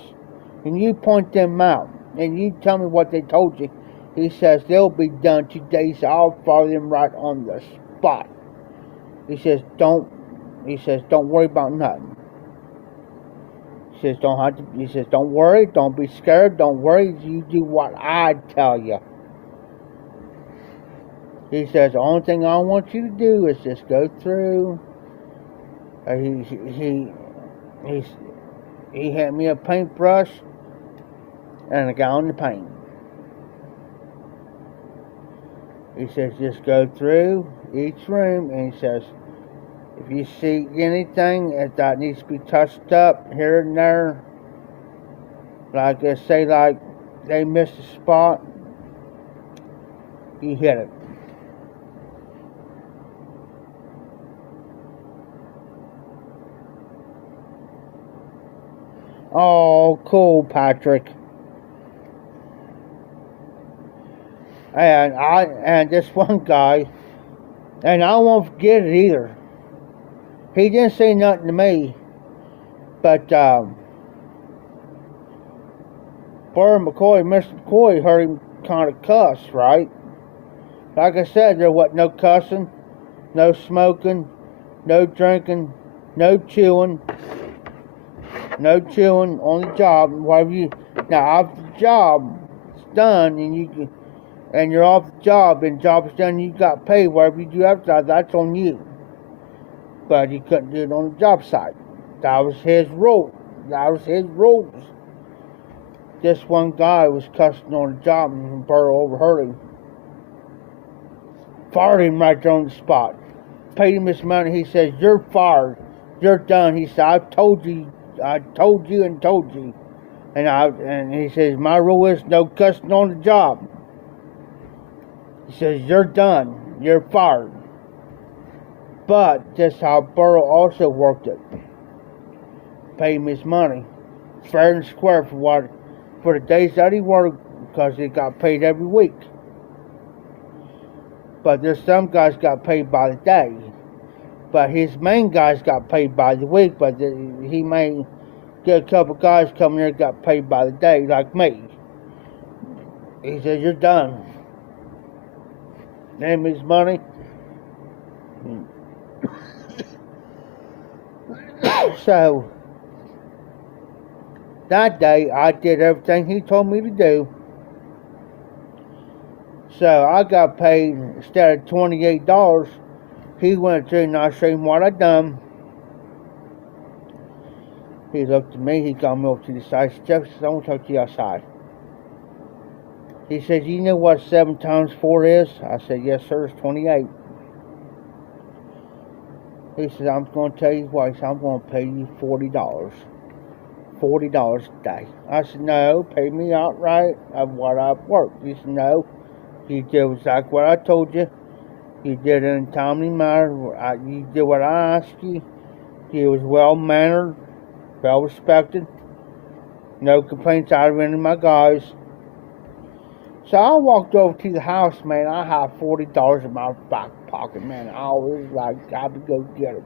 and you point them out, and you tell me what they told you. He says, they'll be done today, so I'll follow them right on the spot. He says, don't worry about nothing. He says, don't worry, don't be scared, don't worry, you do what I tell you. He says, the only thing I want you to do is just go through. He had me a paintbrush and a gallon of paint. He says, just go through each room, and he says, if you see anything that needs to be touched up here and there, like they missed a spot, you hit it. Oh, cool, Patrick. And this one guy, and I won't forget it either. He didn't say nothing to me, but Mr. McCoy heard him kind of cuss, right? Like I said, there wasn't no cussing, no smoking, no drinking, no chewing on the job. Now off the job, it's done, and you're off the job, and job's done, you got paid. Whatever you do after that, that's on you. But he couldn't do it on the job site. That was his rule. That was his rules. This one guy was cussing on the job, and Burrow overheard him. Fired him right there on the spot. Paid him his money. He says, you're fired. You're done. He said, I told you. And he says, my rule is no cussing on the job. He says, you're done. You're fired. But that's how Burrow also worked it. Paid him his money. Fair and square for the days that he worked, because he got paid every week. But there's some guys got paid by the day. But his main guys got paid by the week, but he may get a couple guys coming here that got paid by the day, like me. He says, you're done. Gave me his money. So, that day, I did everything he told me to do. So, I got paid, instead of $28, he went through and I showed him what I done. He looked at me, he got me over to the side. He said, Jefferson, I want to talk to you outside. He said, you know what 7 times 4 is? I said, yes, sir, it's 28. He said, I'm going to tell you what, he said, I'm going to pay you $40. $40 a day. I said, no, pay me outright of what I've worked. He said, no, you did exactly what I told you. You did it in a timely manner. You did what I asked you. You was well-mannered, well-respected. No complaints out of any of my guys. So I walked over to the house, man. I had $40 in my back pocket, man. I was like, I had to go get it.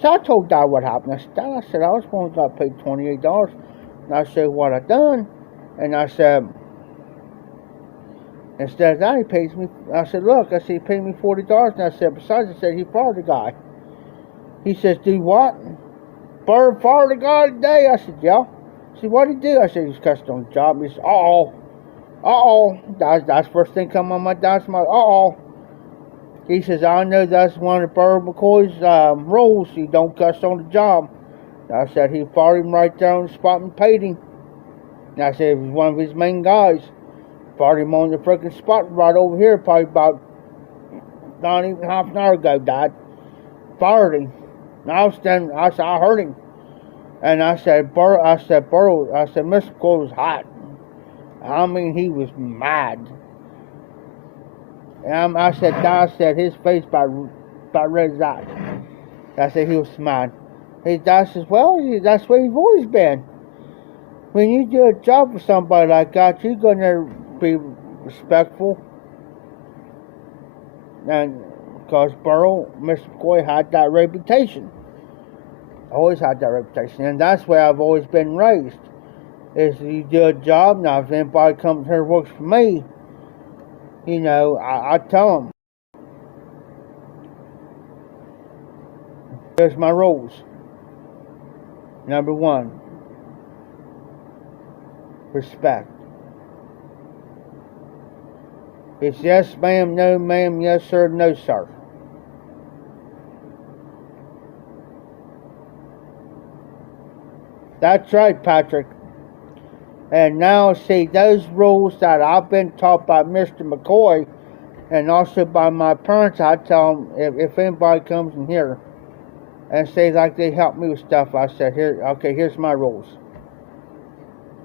So I told Dad what happened. I said, I was going to pay $28. And I said, what I done? And I said, instead of that, he pays me. I said, look, I said, he paid me $40. And I said, besides, I said, he fired the guy. He says, do what? Bird fired the guy today? I said, yeah. I said, what did he do? I said, he was cussed on the job. He said, that's the first thing come on my dad's mouth. He says, I know that's one of Bird McCoy's rules. He don't cuss on the job. And I said, he fired him right there on the spot and paid him. And I said, it was one of his main guys. Fired him on the freaking spot right over here, probably about not even half an hour ago, Dad. Fired him. And I was standing, I said, I heard him. And I said, Mr. McCoy was hot. I mean, he was mad. And I said, Dad, his face about red as eyes. I said, he was mad. His dad says, well, that's where you've always been. When you do a job for somebody like that, you're going to be respectful. And because Mr. McCoy had that reputation. Always had that reputation. And that's where I've always been raised. Is you do a job, now if anybody comes here and works for me, you know, I tell them. Here's my rules. Number 1, respect. It's yes ma'am, no ma'am, yes sir, no sir. That's right, Patrick. And now, see, those rules that I've been taught by Mr. McCoy and also by my parents, I tell them, if anybody comes in here and say like they help me with stuff, I said, here's my rules.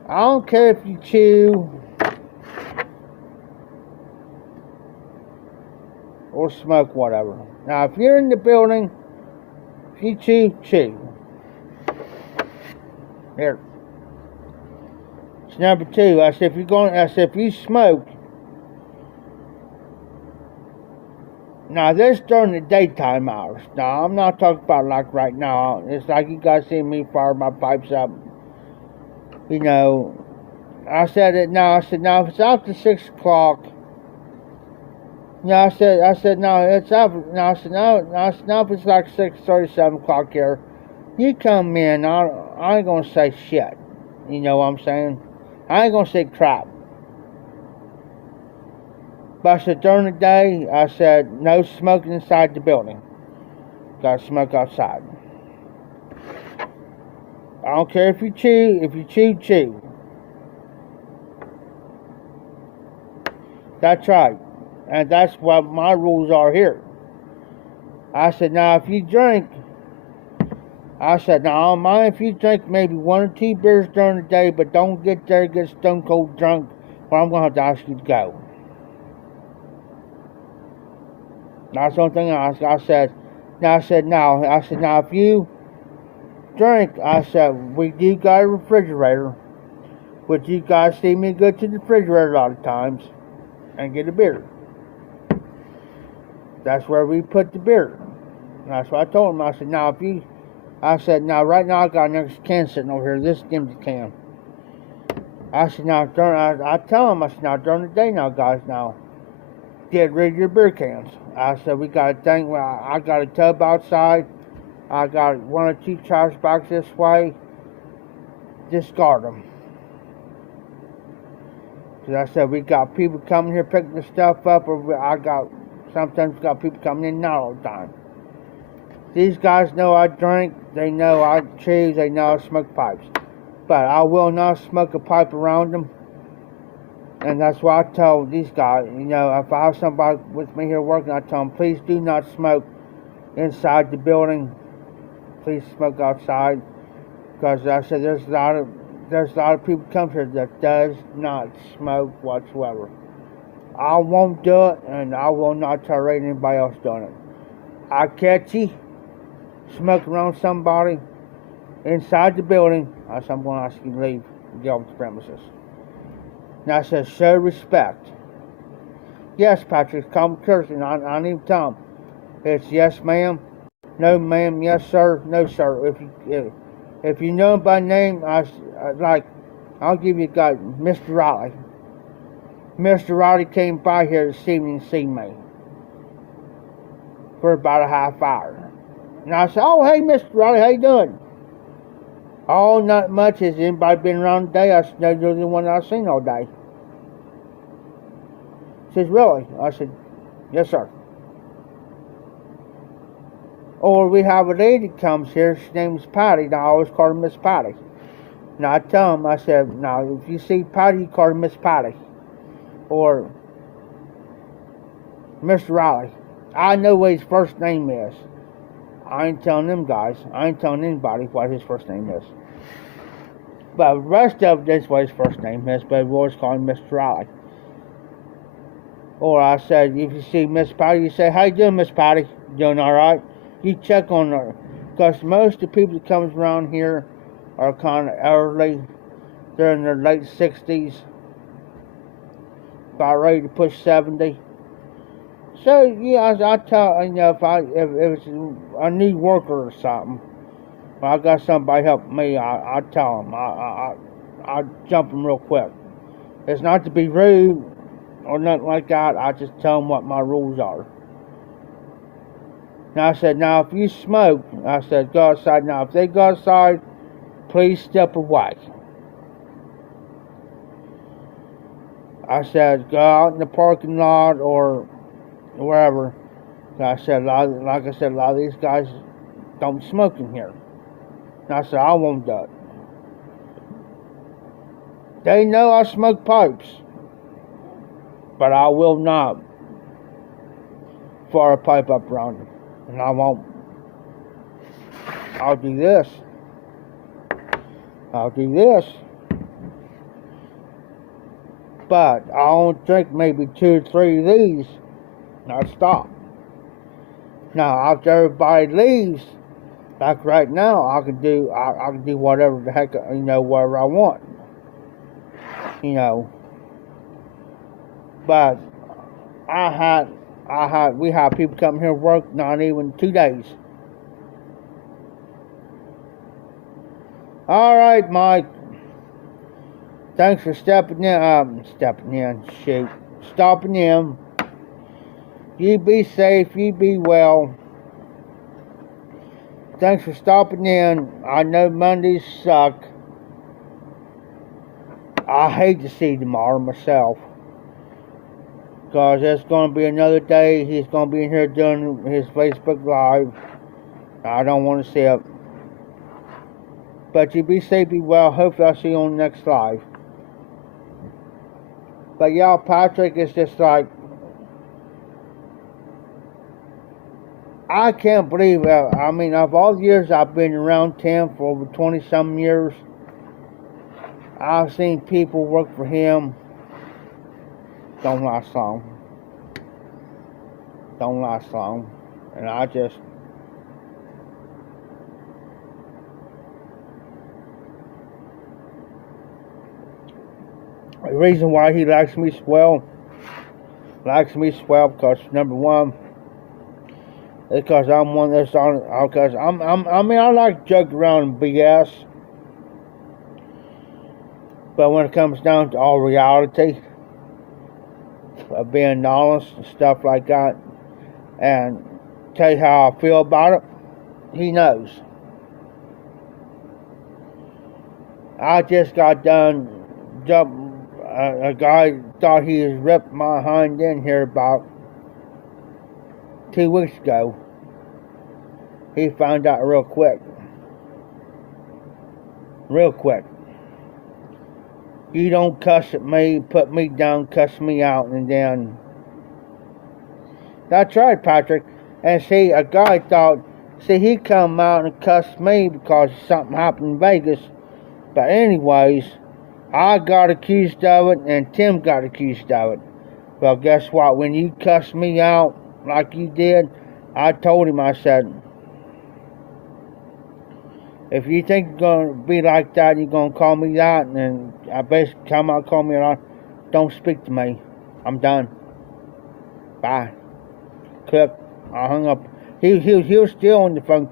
I don't care if you chew or smoke, whatever. Now, if you're in the building, if you chew. Here. Number 2, I said, if you smoke, now this during the daytime hours. Now, I'm not talking about like right now. It's like you guys see me fire my pipes up. You know, I said, now if it's after 6 o'clock, now if it's like 6:30, 7 o'clock here, you come in, I ain't gonna say shit. You know what I'm saying? I ain't gonna say crap. But I said during the day, I said no smoking inside the building. Gotta smoke outside. I don't care if you chew. If you chew. That's right. And that's what my rules are here. I said, now if you drink, I said, now I don't mind if you drink maybe 1 or 2 beers during the day, but don't get there and get stone cold drunk, or I'm going to have to ask you to go. That's the only thing I said, now if you drink, I said, we do got a refrigerator, but you guys see me go to the refrigerator a lot of times and get a beer. That's where we put the beer. And that's what I told him. I said, now right now I got an extra can sitting over here. This is the empty can. I said, now I tell him, now during the day now, guys, now, get rid of your beer cans. I said, we got a thing, well, I got a tub outside. I got 1 or 2 trash bags this way. Discard them. Because I said, we got people coming here picking the stuff up, or sometimes got people coming in, not all the time. These guys know I drink, they know I chew, they know I smoke pipes. But I will not smoke a pipe around them. And that's why I tell these guys, if I have somebody with me here working, I tell them, please do not smoke inside the building. Please smoke outside. Because I said, there's a lot of people come here that does not smoke whatsoever. I won't do it, and I will not tolerate anybody else doing it. I catch you smoking around somebody inside the building, I said, I'm going to ask you to leave and get off the premises. Now I said, show respect. Yes, Patrick, call me courtesy. And I need to tell him, it's yes, ma'am, no, ma'am, yes, sir, no, sir. If you know him by name, I'll give you a guy, Mr. Riley. Mr. Riley came by here this evening to see me for about a half hour. And I said, oh, hey, Mr. Riley, how you doing? Oh, not much. Has anybody been around today? I said, no, you're the one I've seen all day. He says, really? I said, yes, sir. Or we have a lady that comes here. Her name's Patty. Now, I always call her Miss Patty. Now, I tell him, I said, now, if you see Patty, you call her Miss Patty. Or Mr. Riley. I know what his first name is. I ain't telling them guys. I ain't telling anybody what his first name is. But the rest of it is what his first name is, but we always call him Mr. Riley. Or I said, if you see Miss Patty, you say, how you doing, Miss Patty? Doing all right? You check on her. Because most of the people that comes around here are kind of elderly. They're in their late 60s. About ready to push 70. So, yeah, I tell, if it's a new worker or something, or I got somebody helping me, I tell them, I jump them real quick. It's not to be rude or nothing like that, I just tell them what my rules are. Now, I said, now, if you smoke, I said, go outside. Now, if they go outside, please step away. I said, go out in the parking lot or wherever. I said, like I said, a lot of these guys don't smoke in here. And I said, I won't do it. They know I smoke pipes, but I will not fire a pipe up around them. And I won't. I'll do this. I'll do this. But I'll drink maybe 2 or 3 of these. I'll stop. Now, after everybody leaves, like right now, I can do whatever the heck, whatever I want. But we have people come here work not even 2 days. All right, Mike. Thanks for stopping in. You be safe, you be well. Thanks for stopping in. I know Mondays suck. I hate to see tomorrow myself. Because it's going to be another day. He's going to be in here doing his Facebook Live. I don't want to see it. But you be safe, be well. Hopefully I'll see you on the next live. But y'all, Patrick is just like, I can't believe, of all the years I've been around Tim for over 20-some years, I've seen people work for him. Don't last long. And I just, the reason why he likes me swell because number one, because I'm one that's on, because I like joking around and BS, but when it comes down to all reality, of being honest and stuff like that, and tell you how I feel about it. He knows. I just got done a guy thought he was ripped my hind end here about 2 weeks ago. He found out real quick. Real quick. You don't cuss at me, put me down, cuss me out, and then... That's right, Patrick. And see, a guy thought... See, he come out and cussed me because something happened in Vegas. But anyways, I got accused of it, and Tim got accused of it. Well, guess what? When you cussed me out like you did, I told him, I said... If you think you're going to be like that, you're going to call me that, and I basically come out, call me that, don't speak to me. I'm done. Bye. Click. I hung up. He was still on the phone.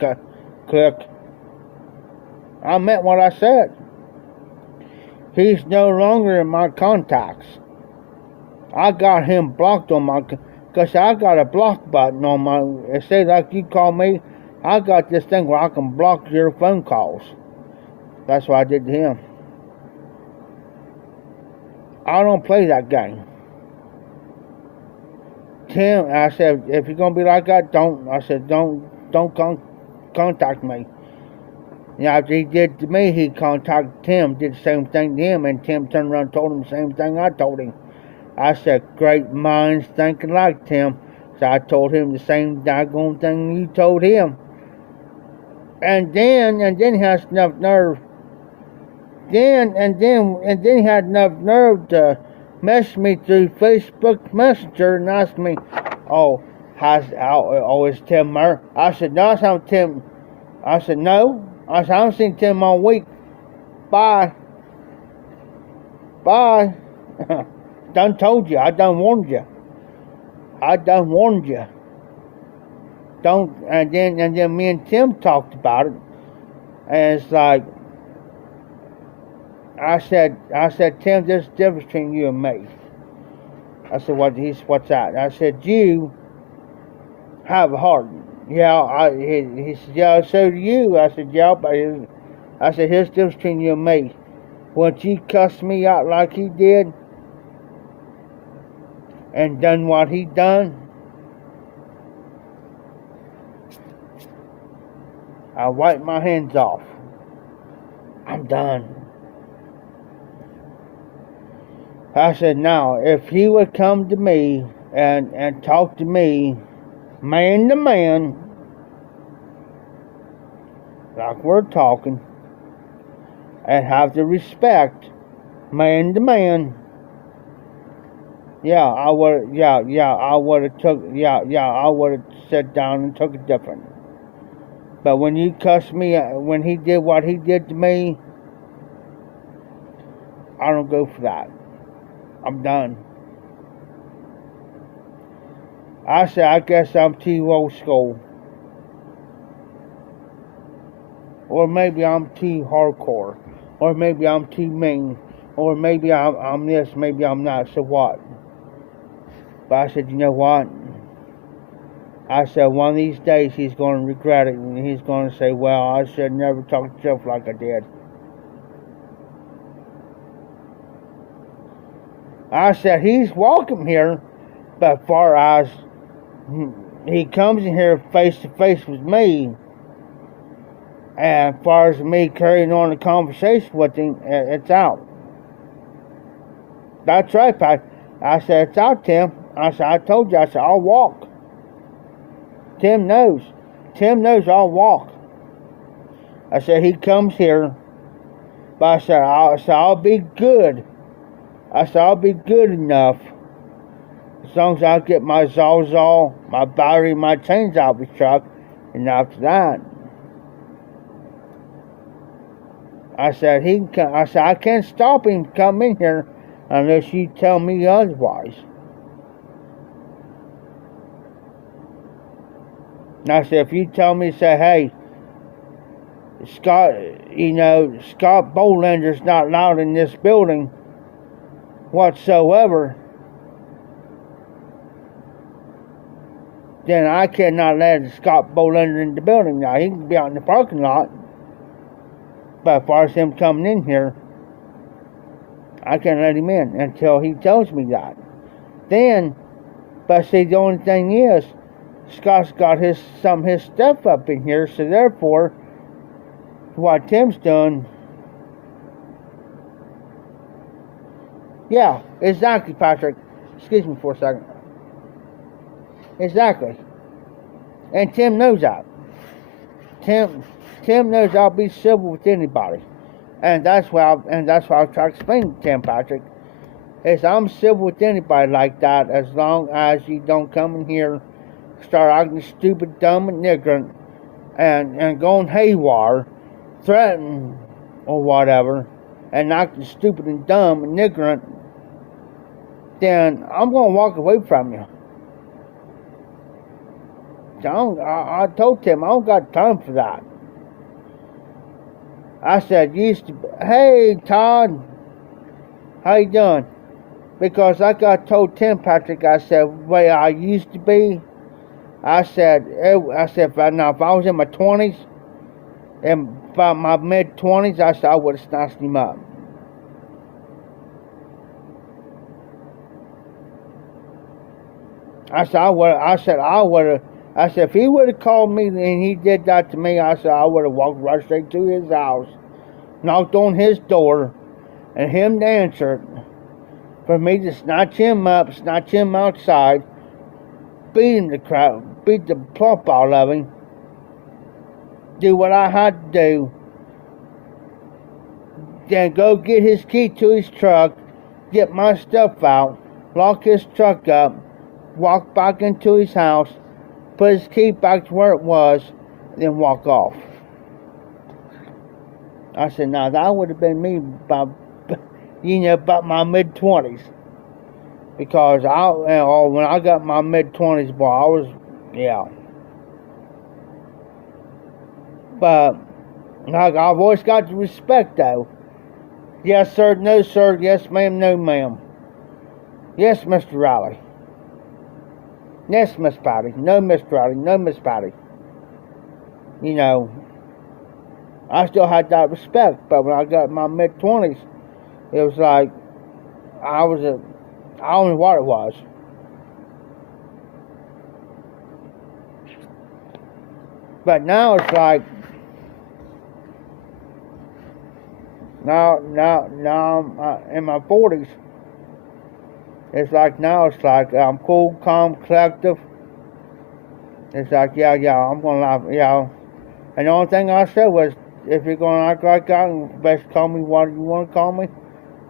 Click. I meant what I said. He's no longer in my contacts. I got him blocked on my... Because I got a block button on my... It says like you call me... I got this thing where I can block your phone calls. That's what I did to him. I don't play that game. Tim, I said, if you're gonna be like that, don't. I said, don't contact me. Yeah, after he did to me, he contacted Tim, did the same thing to him, and Tim turned around and told him the same thing I told him. I said, great minds thinking like Tim. So I told him the same daggone thing you told him. And then he has enough nerve. Then he had enough nerve to message me through Facebook Messenger and ask me, "Oh, is Tim Murray?" I said, "No, it's not Tim." I said, "No." I said, "I haven't seen Tim all week." Bye. Done told you. I done warned you. Don't, and then me and Tim talked about it, and it's like, I said, Tim, there's a difference between you and me. I said, what's that? I said, you have a heart. Yeah, he said, yeah, so do you. I said, yeah, but I said, here's the difference between you and me. Once you cussed me out like he did, and done what he done, I wiped my hands off. I'm done. I said, now, if he would come to me and talk to me man to man, like we're talking, and have the respect man to man, I would have sat down and took it different. But when you cuss me, when he did what he did to me, I don't go for that. I'm done. I said, I guess I'm too old school. Or maybe I'm too hardcore. Or maybe I'm too mean. Or maybe I'm this, maybe I'm not, so what? But I said, you know what? I said, one of these days he's going to regret it, and he's going to say, well, I should never talk to Jeff like I did. I said, he's welcome here, but as far as he comes in here face to face with me, and as far as me carrying on the conversation with him, it's out. That's right, Pat. I said, it's out, Tim. I said, I told you, I said, I'll walk. Tim knows. Tim knows I'll walk. I said, he comes here, but I said, I'll be good. I said, I'll be good enough as long as I get my Zawzall, my battery, my chains out of his truck, and after that, I said, he can come. I said, I can't stop him from coming in here unless you tell me otherwise. And I said, if you tell me, say, hey, Scott Bolander's not allowed in this building whatsoever, then I cannot let Scott Bolander in the building. Now, he can be out in the parking lot, but as far as him coming in here, I can't let him in until he tells me that. Then, but see, the only thing is, Scott's got some of his stuff up in here, so therefore, what Tim's doing, yeah, exactly, Patrick. Excuse me for a second. Exactly. And Tim knows that. Tim knows I'll be civil with anybody. And that's why I try to explain to Tim, Patrick, is I'm civil with anybody like that as long as you don't come in here, start acting stupid, dumb, and ignorant, and going haywire, threatening or whatever, and acting stupid and dumb and ignorant, then I'm going to walk away from you. I told Tim I don't got time for that. I said, hey, Todd, how you doing? Because like I told Tim, Patrick, I said, the way I used to be, I said, if I was in my 20s, in about my mid-20s, I said, I would have snatched him up. I said, if he would have called me and he did that to me, I said, I would have walked right straight to his house, knocked on his door, and him to answer it, for me to snatch him up, snatch him outside, beat him to crap, beat the plump out of him, do what I had to do, then go get his key to his truck, get my stuff out, lock his truck up, walk back into his house, put his key back to where it was, then walk off. I said, now that would have been me by, about my mid-20s. Because when I got my mid-20s, boy, I was, yeah. But, I've always got the respect, though. Yes, sir, no, sir, yes, ma'am, no, ma'am. Yes, Mr. Riley. Yes, Miss Patty. No, Miss Riley. No, Miss Patty. You know, I still had that respect, but when I got in my mid-20s, it was like, I don't know what it was. But now it's like, now I'm in my 40s. It's like I'm cool, calm, collective. It's like, yeah, I'm gonna laugh, And the only thing I said was, if you're gonna act like that, best call me what you want to call me,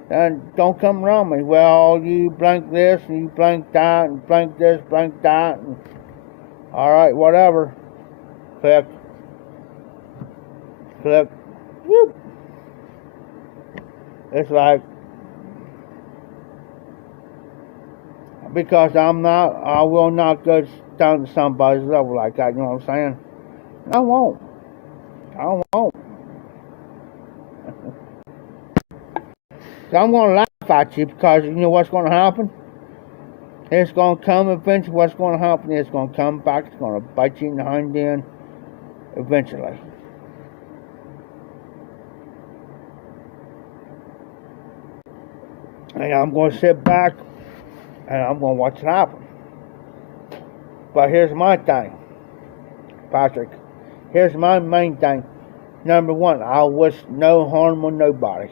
and don't come around me. Well, you blank this and you blank that and blank this, blank that, and all right, whatever. Click. Whoop. It's like, because I will not go down to somebody's level like that, you know what I'm saying? I won't. So I'm going to laugh at you because you know what's going to happen? It's going to come eventually. What's going to happen is it's going to come back. It's going to bite you in the hind end eventually. And I'm going to sit back and I'm going to watch it happen. But here's my thing, Patrick. Here's my main thing. Number one, I wish no harm on nobody.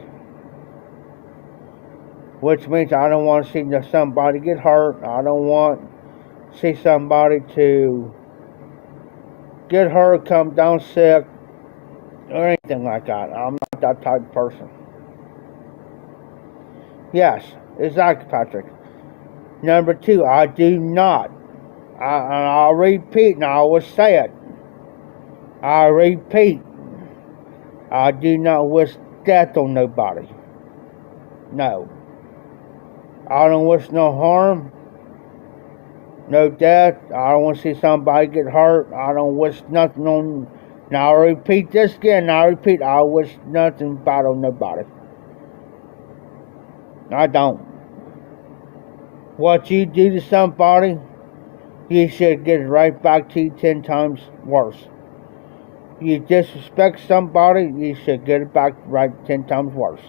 Which means I don't want to see somebody get hurt. I don't want to see somebody to get hurt, come down sick, or anything like that. I'm not that type of person. Yes, exactly, Patrick. Number two, I do not. I'll repeat, and I always say it. I repeat, I do not wish death on nobody. No. I don't wish no harm, no death. I don't want to see somebody get hurt. I don't wish nothing on. Now I repeat this again. I wish nothing bad on nobody. I don't. What you do to somebody, you should get it right back to you 10 times worse. You disrespect somebody, you should get it back right 10 times worse.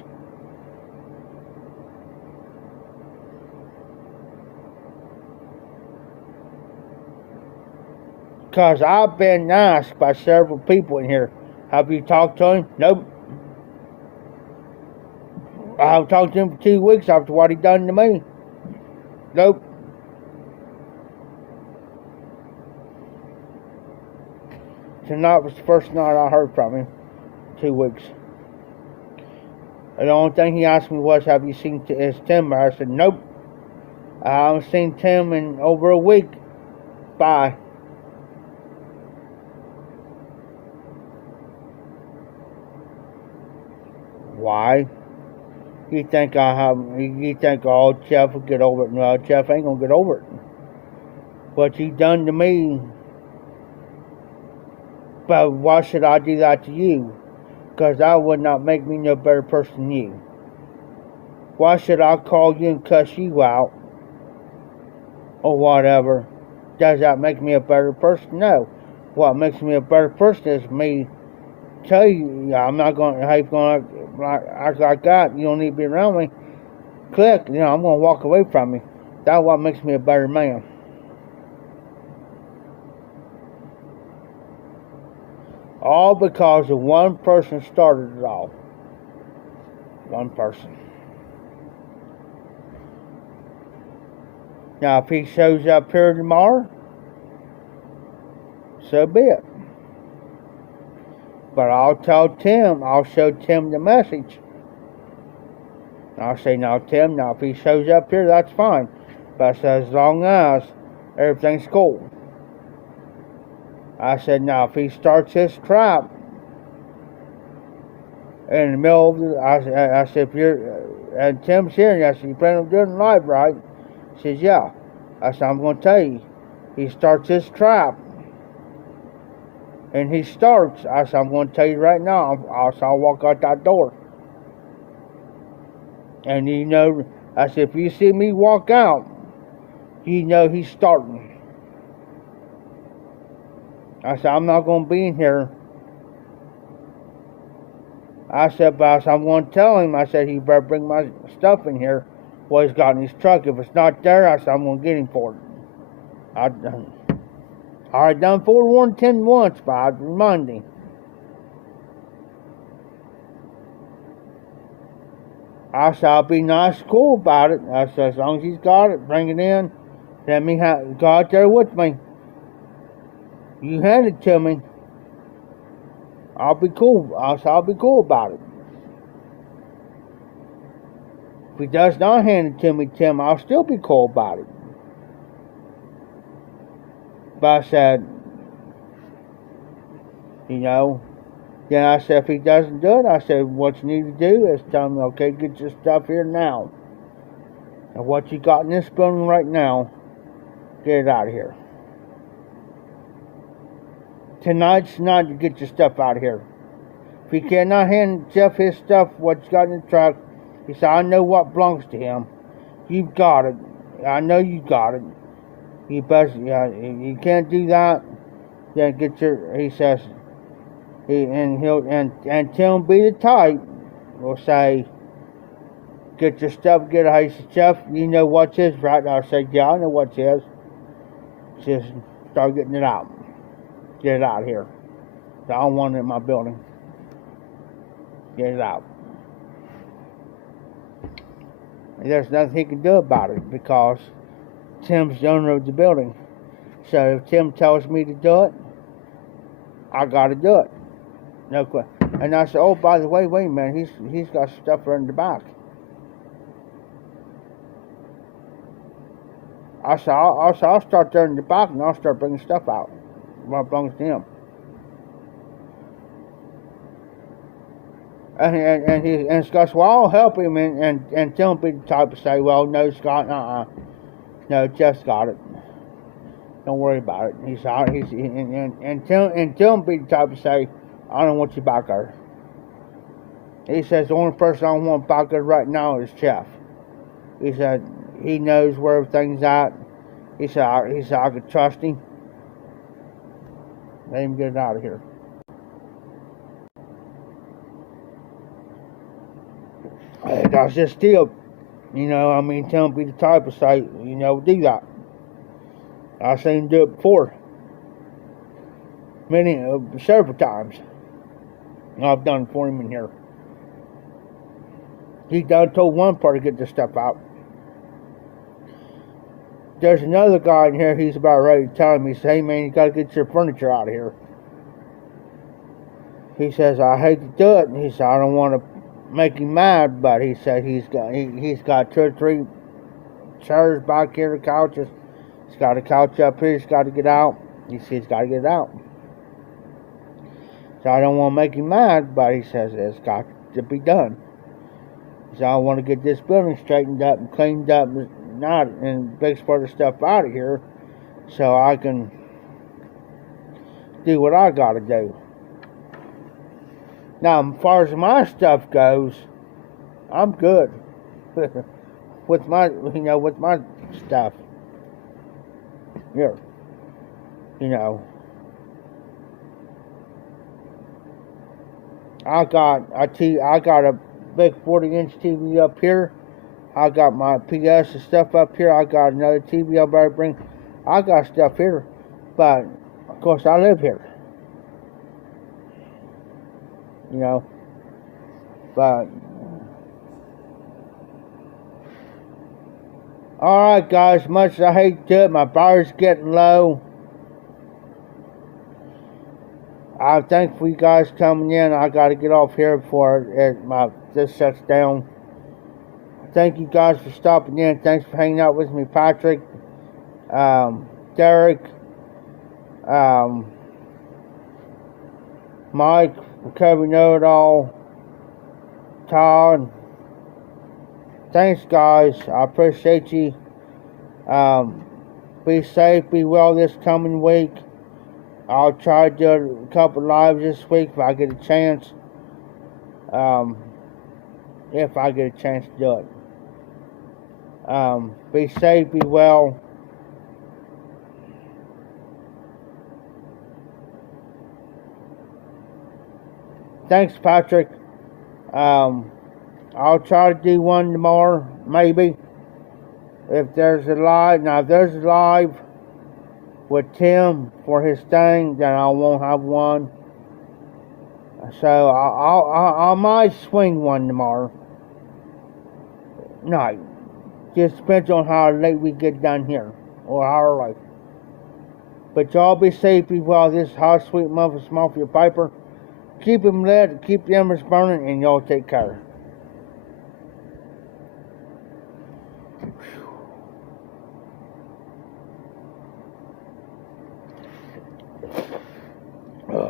Because I've been asked by several people in here, have you talked to him? Nope. I haven't talked to him for 2 weeks after what he done to me. Nope. Tonight was the first night I heard from him. 2 weeks. And the only thing he asked me was, have you seen his Tim? I said, nope. I haven't seen Tim in over a week. Bye. Why? You think oh, Jeff will get over it? No, Jeff ain't gonna get over it. What you done to me, but why should I do that to you? Because that would not make me no better person than you. Why should I call you and cuss you out? Or whatever. Does that make me a better person? No. What makes me a better person is me tell you, I'm not going to act like that. You don't need to be around me. Click, I'm going to walk away from you. That's what makes me a better man. All because of one person started it all. One person. Now, if he shows up here tomorrow, so be it. But I'll tell Tim, I'll show Tim the message. I'll say, now Tim, now if he shows up here, that's fine. But I said, as long as everything's cool. I said, now if he starts his trap in the middle of the, I said, if you're, and Tim's here, and I said, you plan on doing it live, right? He says, yeah. I said, I'm going to tell you, he starts his trap. And he starts, I said, I'm going to tell you right now, I'll walk out that door. And I said, if you see me walk out, he's starting. I said, I'm not going to be in here. I said, but I'm going to tell him, I said, he better bring my stuff in here, what he's got in his truck. If it's not there, I said, I'm going to get him for it. I done forewarned Tim once, but I'd remind him. I said, I'll be nice and cool about it. I said, as long as he's got it, bring it in. Let me go out there with me. You hand it to me. I'll be cool. I'll be cool about it. If he does not hand it to me, Tim, I'll still be cool about it. But I said, then I said, if he doesn't do it, I said, what you need to do is tell him, okay, get your stuff here now. And what you got in this building right now, get it out of here. Tonight's the night to get your stuff out of here. If he cannot hand Jeff his stuff, what you got in the truck, he said, I know what belongs to him. You've got it. I know you got it. You can't do that. Then get your, he says, and Tim be the type will say, get your stuff, get it. He says, Jeff, you know what's his, right? I said, yeah, I know what's his. He says, start getting it out. Get it out of here. I don't want it in my building. Get it out. And there's nothing he can do about it because Tim's the owner of the building. So if Tim tells me to do it, I gotta do it. No question. And I said, oh, by the way, wait a minute, he's got stuff in the back. I said, I'll start there in the back and I'll start bringing stuff out. What belongs to him. And Scott said, well, I'll help him, and Tim be the type to say, well, no, Scott, no, Jeff's got it. Don't worry about it. And Tim be the type to say, I don't want you back there. He says, the only person I want back there right now is Jeff. He said, he knows where everything's at. He said I could trust him. Let him get it out of here. That's just still, don't be the type of say, do that. I've seen him do it before. Several times. I've done for him in here. He done told one part to get this stuff out. There's another guy in here, he's about ready to tell him, he says, hey man, you gotta get your furniture out of here. He says, I hate to do it, and he said, I don't want to make him mad, but he said he's got 2 or 3 chairs back here, couches. He's got a couch up here, he's got to get out. He says he's got to get it out. So I don't want to make him mad, but he says it's got to be done. So I want to get this building straightened up and cleaned up, and big part of stuff out of here, so I can do what I got to do. Now, as far as my stuff goes, I'm good with my, with my stuff. Here, I got a big 40-inch TV up here. I got my PS and stuff up here. I got another TV I'm about to bring. I got stuff here, but of course I live here. But alright guys, much as I hate to do it, my battery's getting low. I'm thankful for you guys coming in. I gotta get off here before this shuts down. Thank you guys for stopping in. Thanks for hanging out with me, Patrick, Derek, Mike, Recovery Know-It-All, Todd. Thanks, guys. I appreciate you. Be safe, be well this coming week. I'll try to do a couple lives this week if I get a chance. If I get a chance to do it. Be safe, be well. Thanks, Patrick. I'll try to do one tomorrow, maybe. If there's a live, now if there's a live with Tim for his thing, then I won't have one. So I might swing one tomorrow night. Just depends on how late we get done here, or how early. But y'all be safe, be well. This is Hot Sweet Muffin Mafia Piper. Keep them lit, keep the embers burning, and y'all take care. Whew.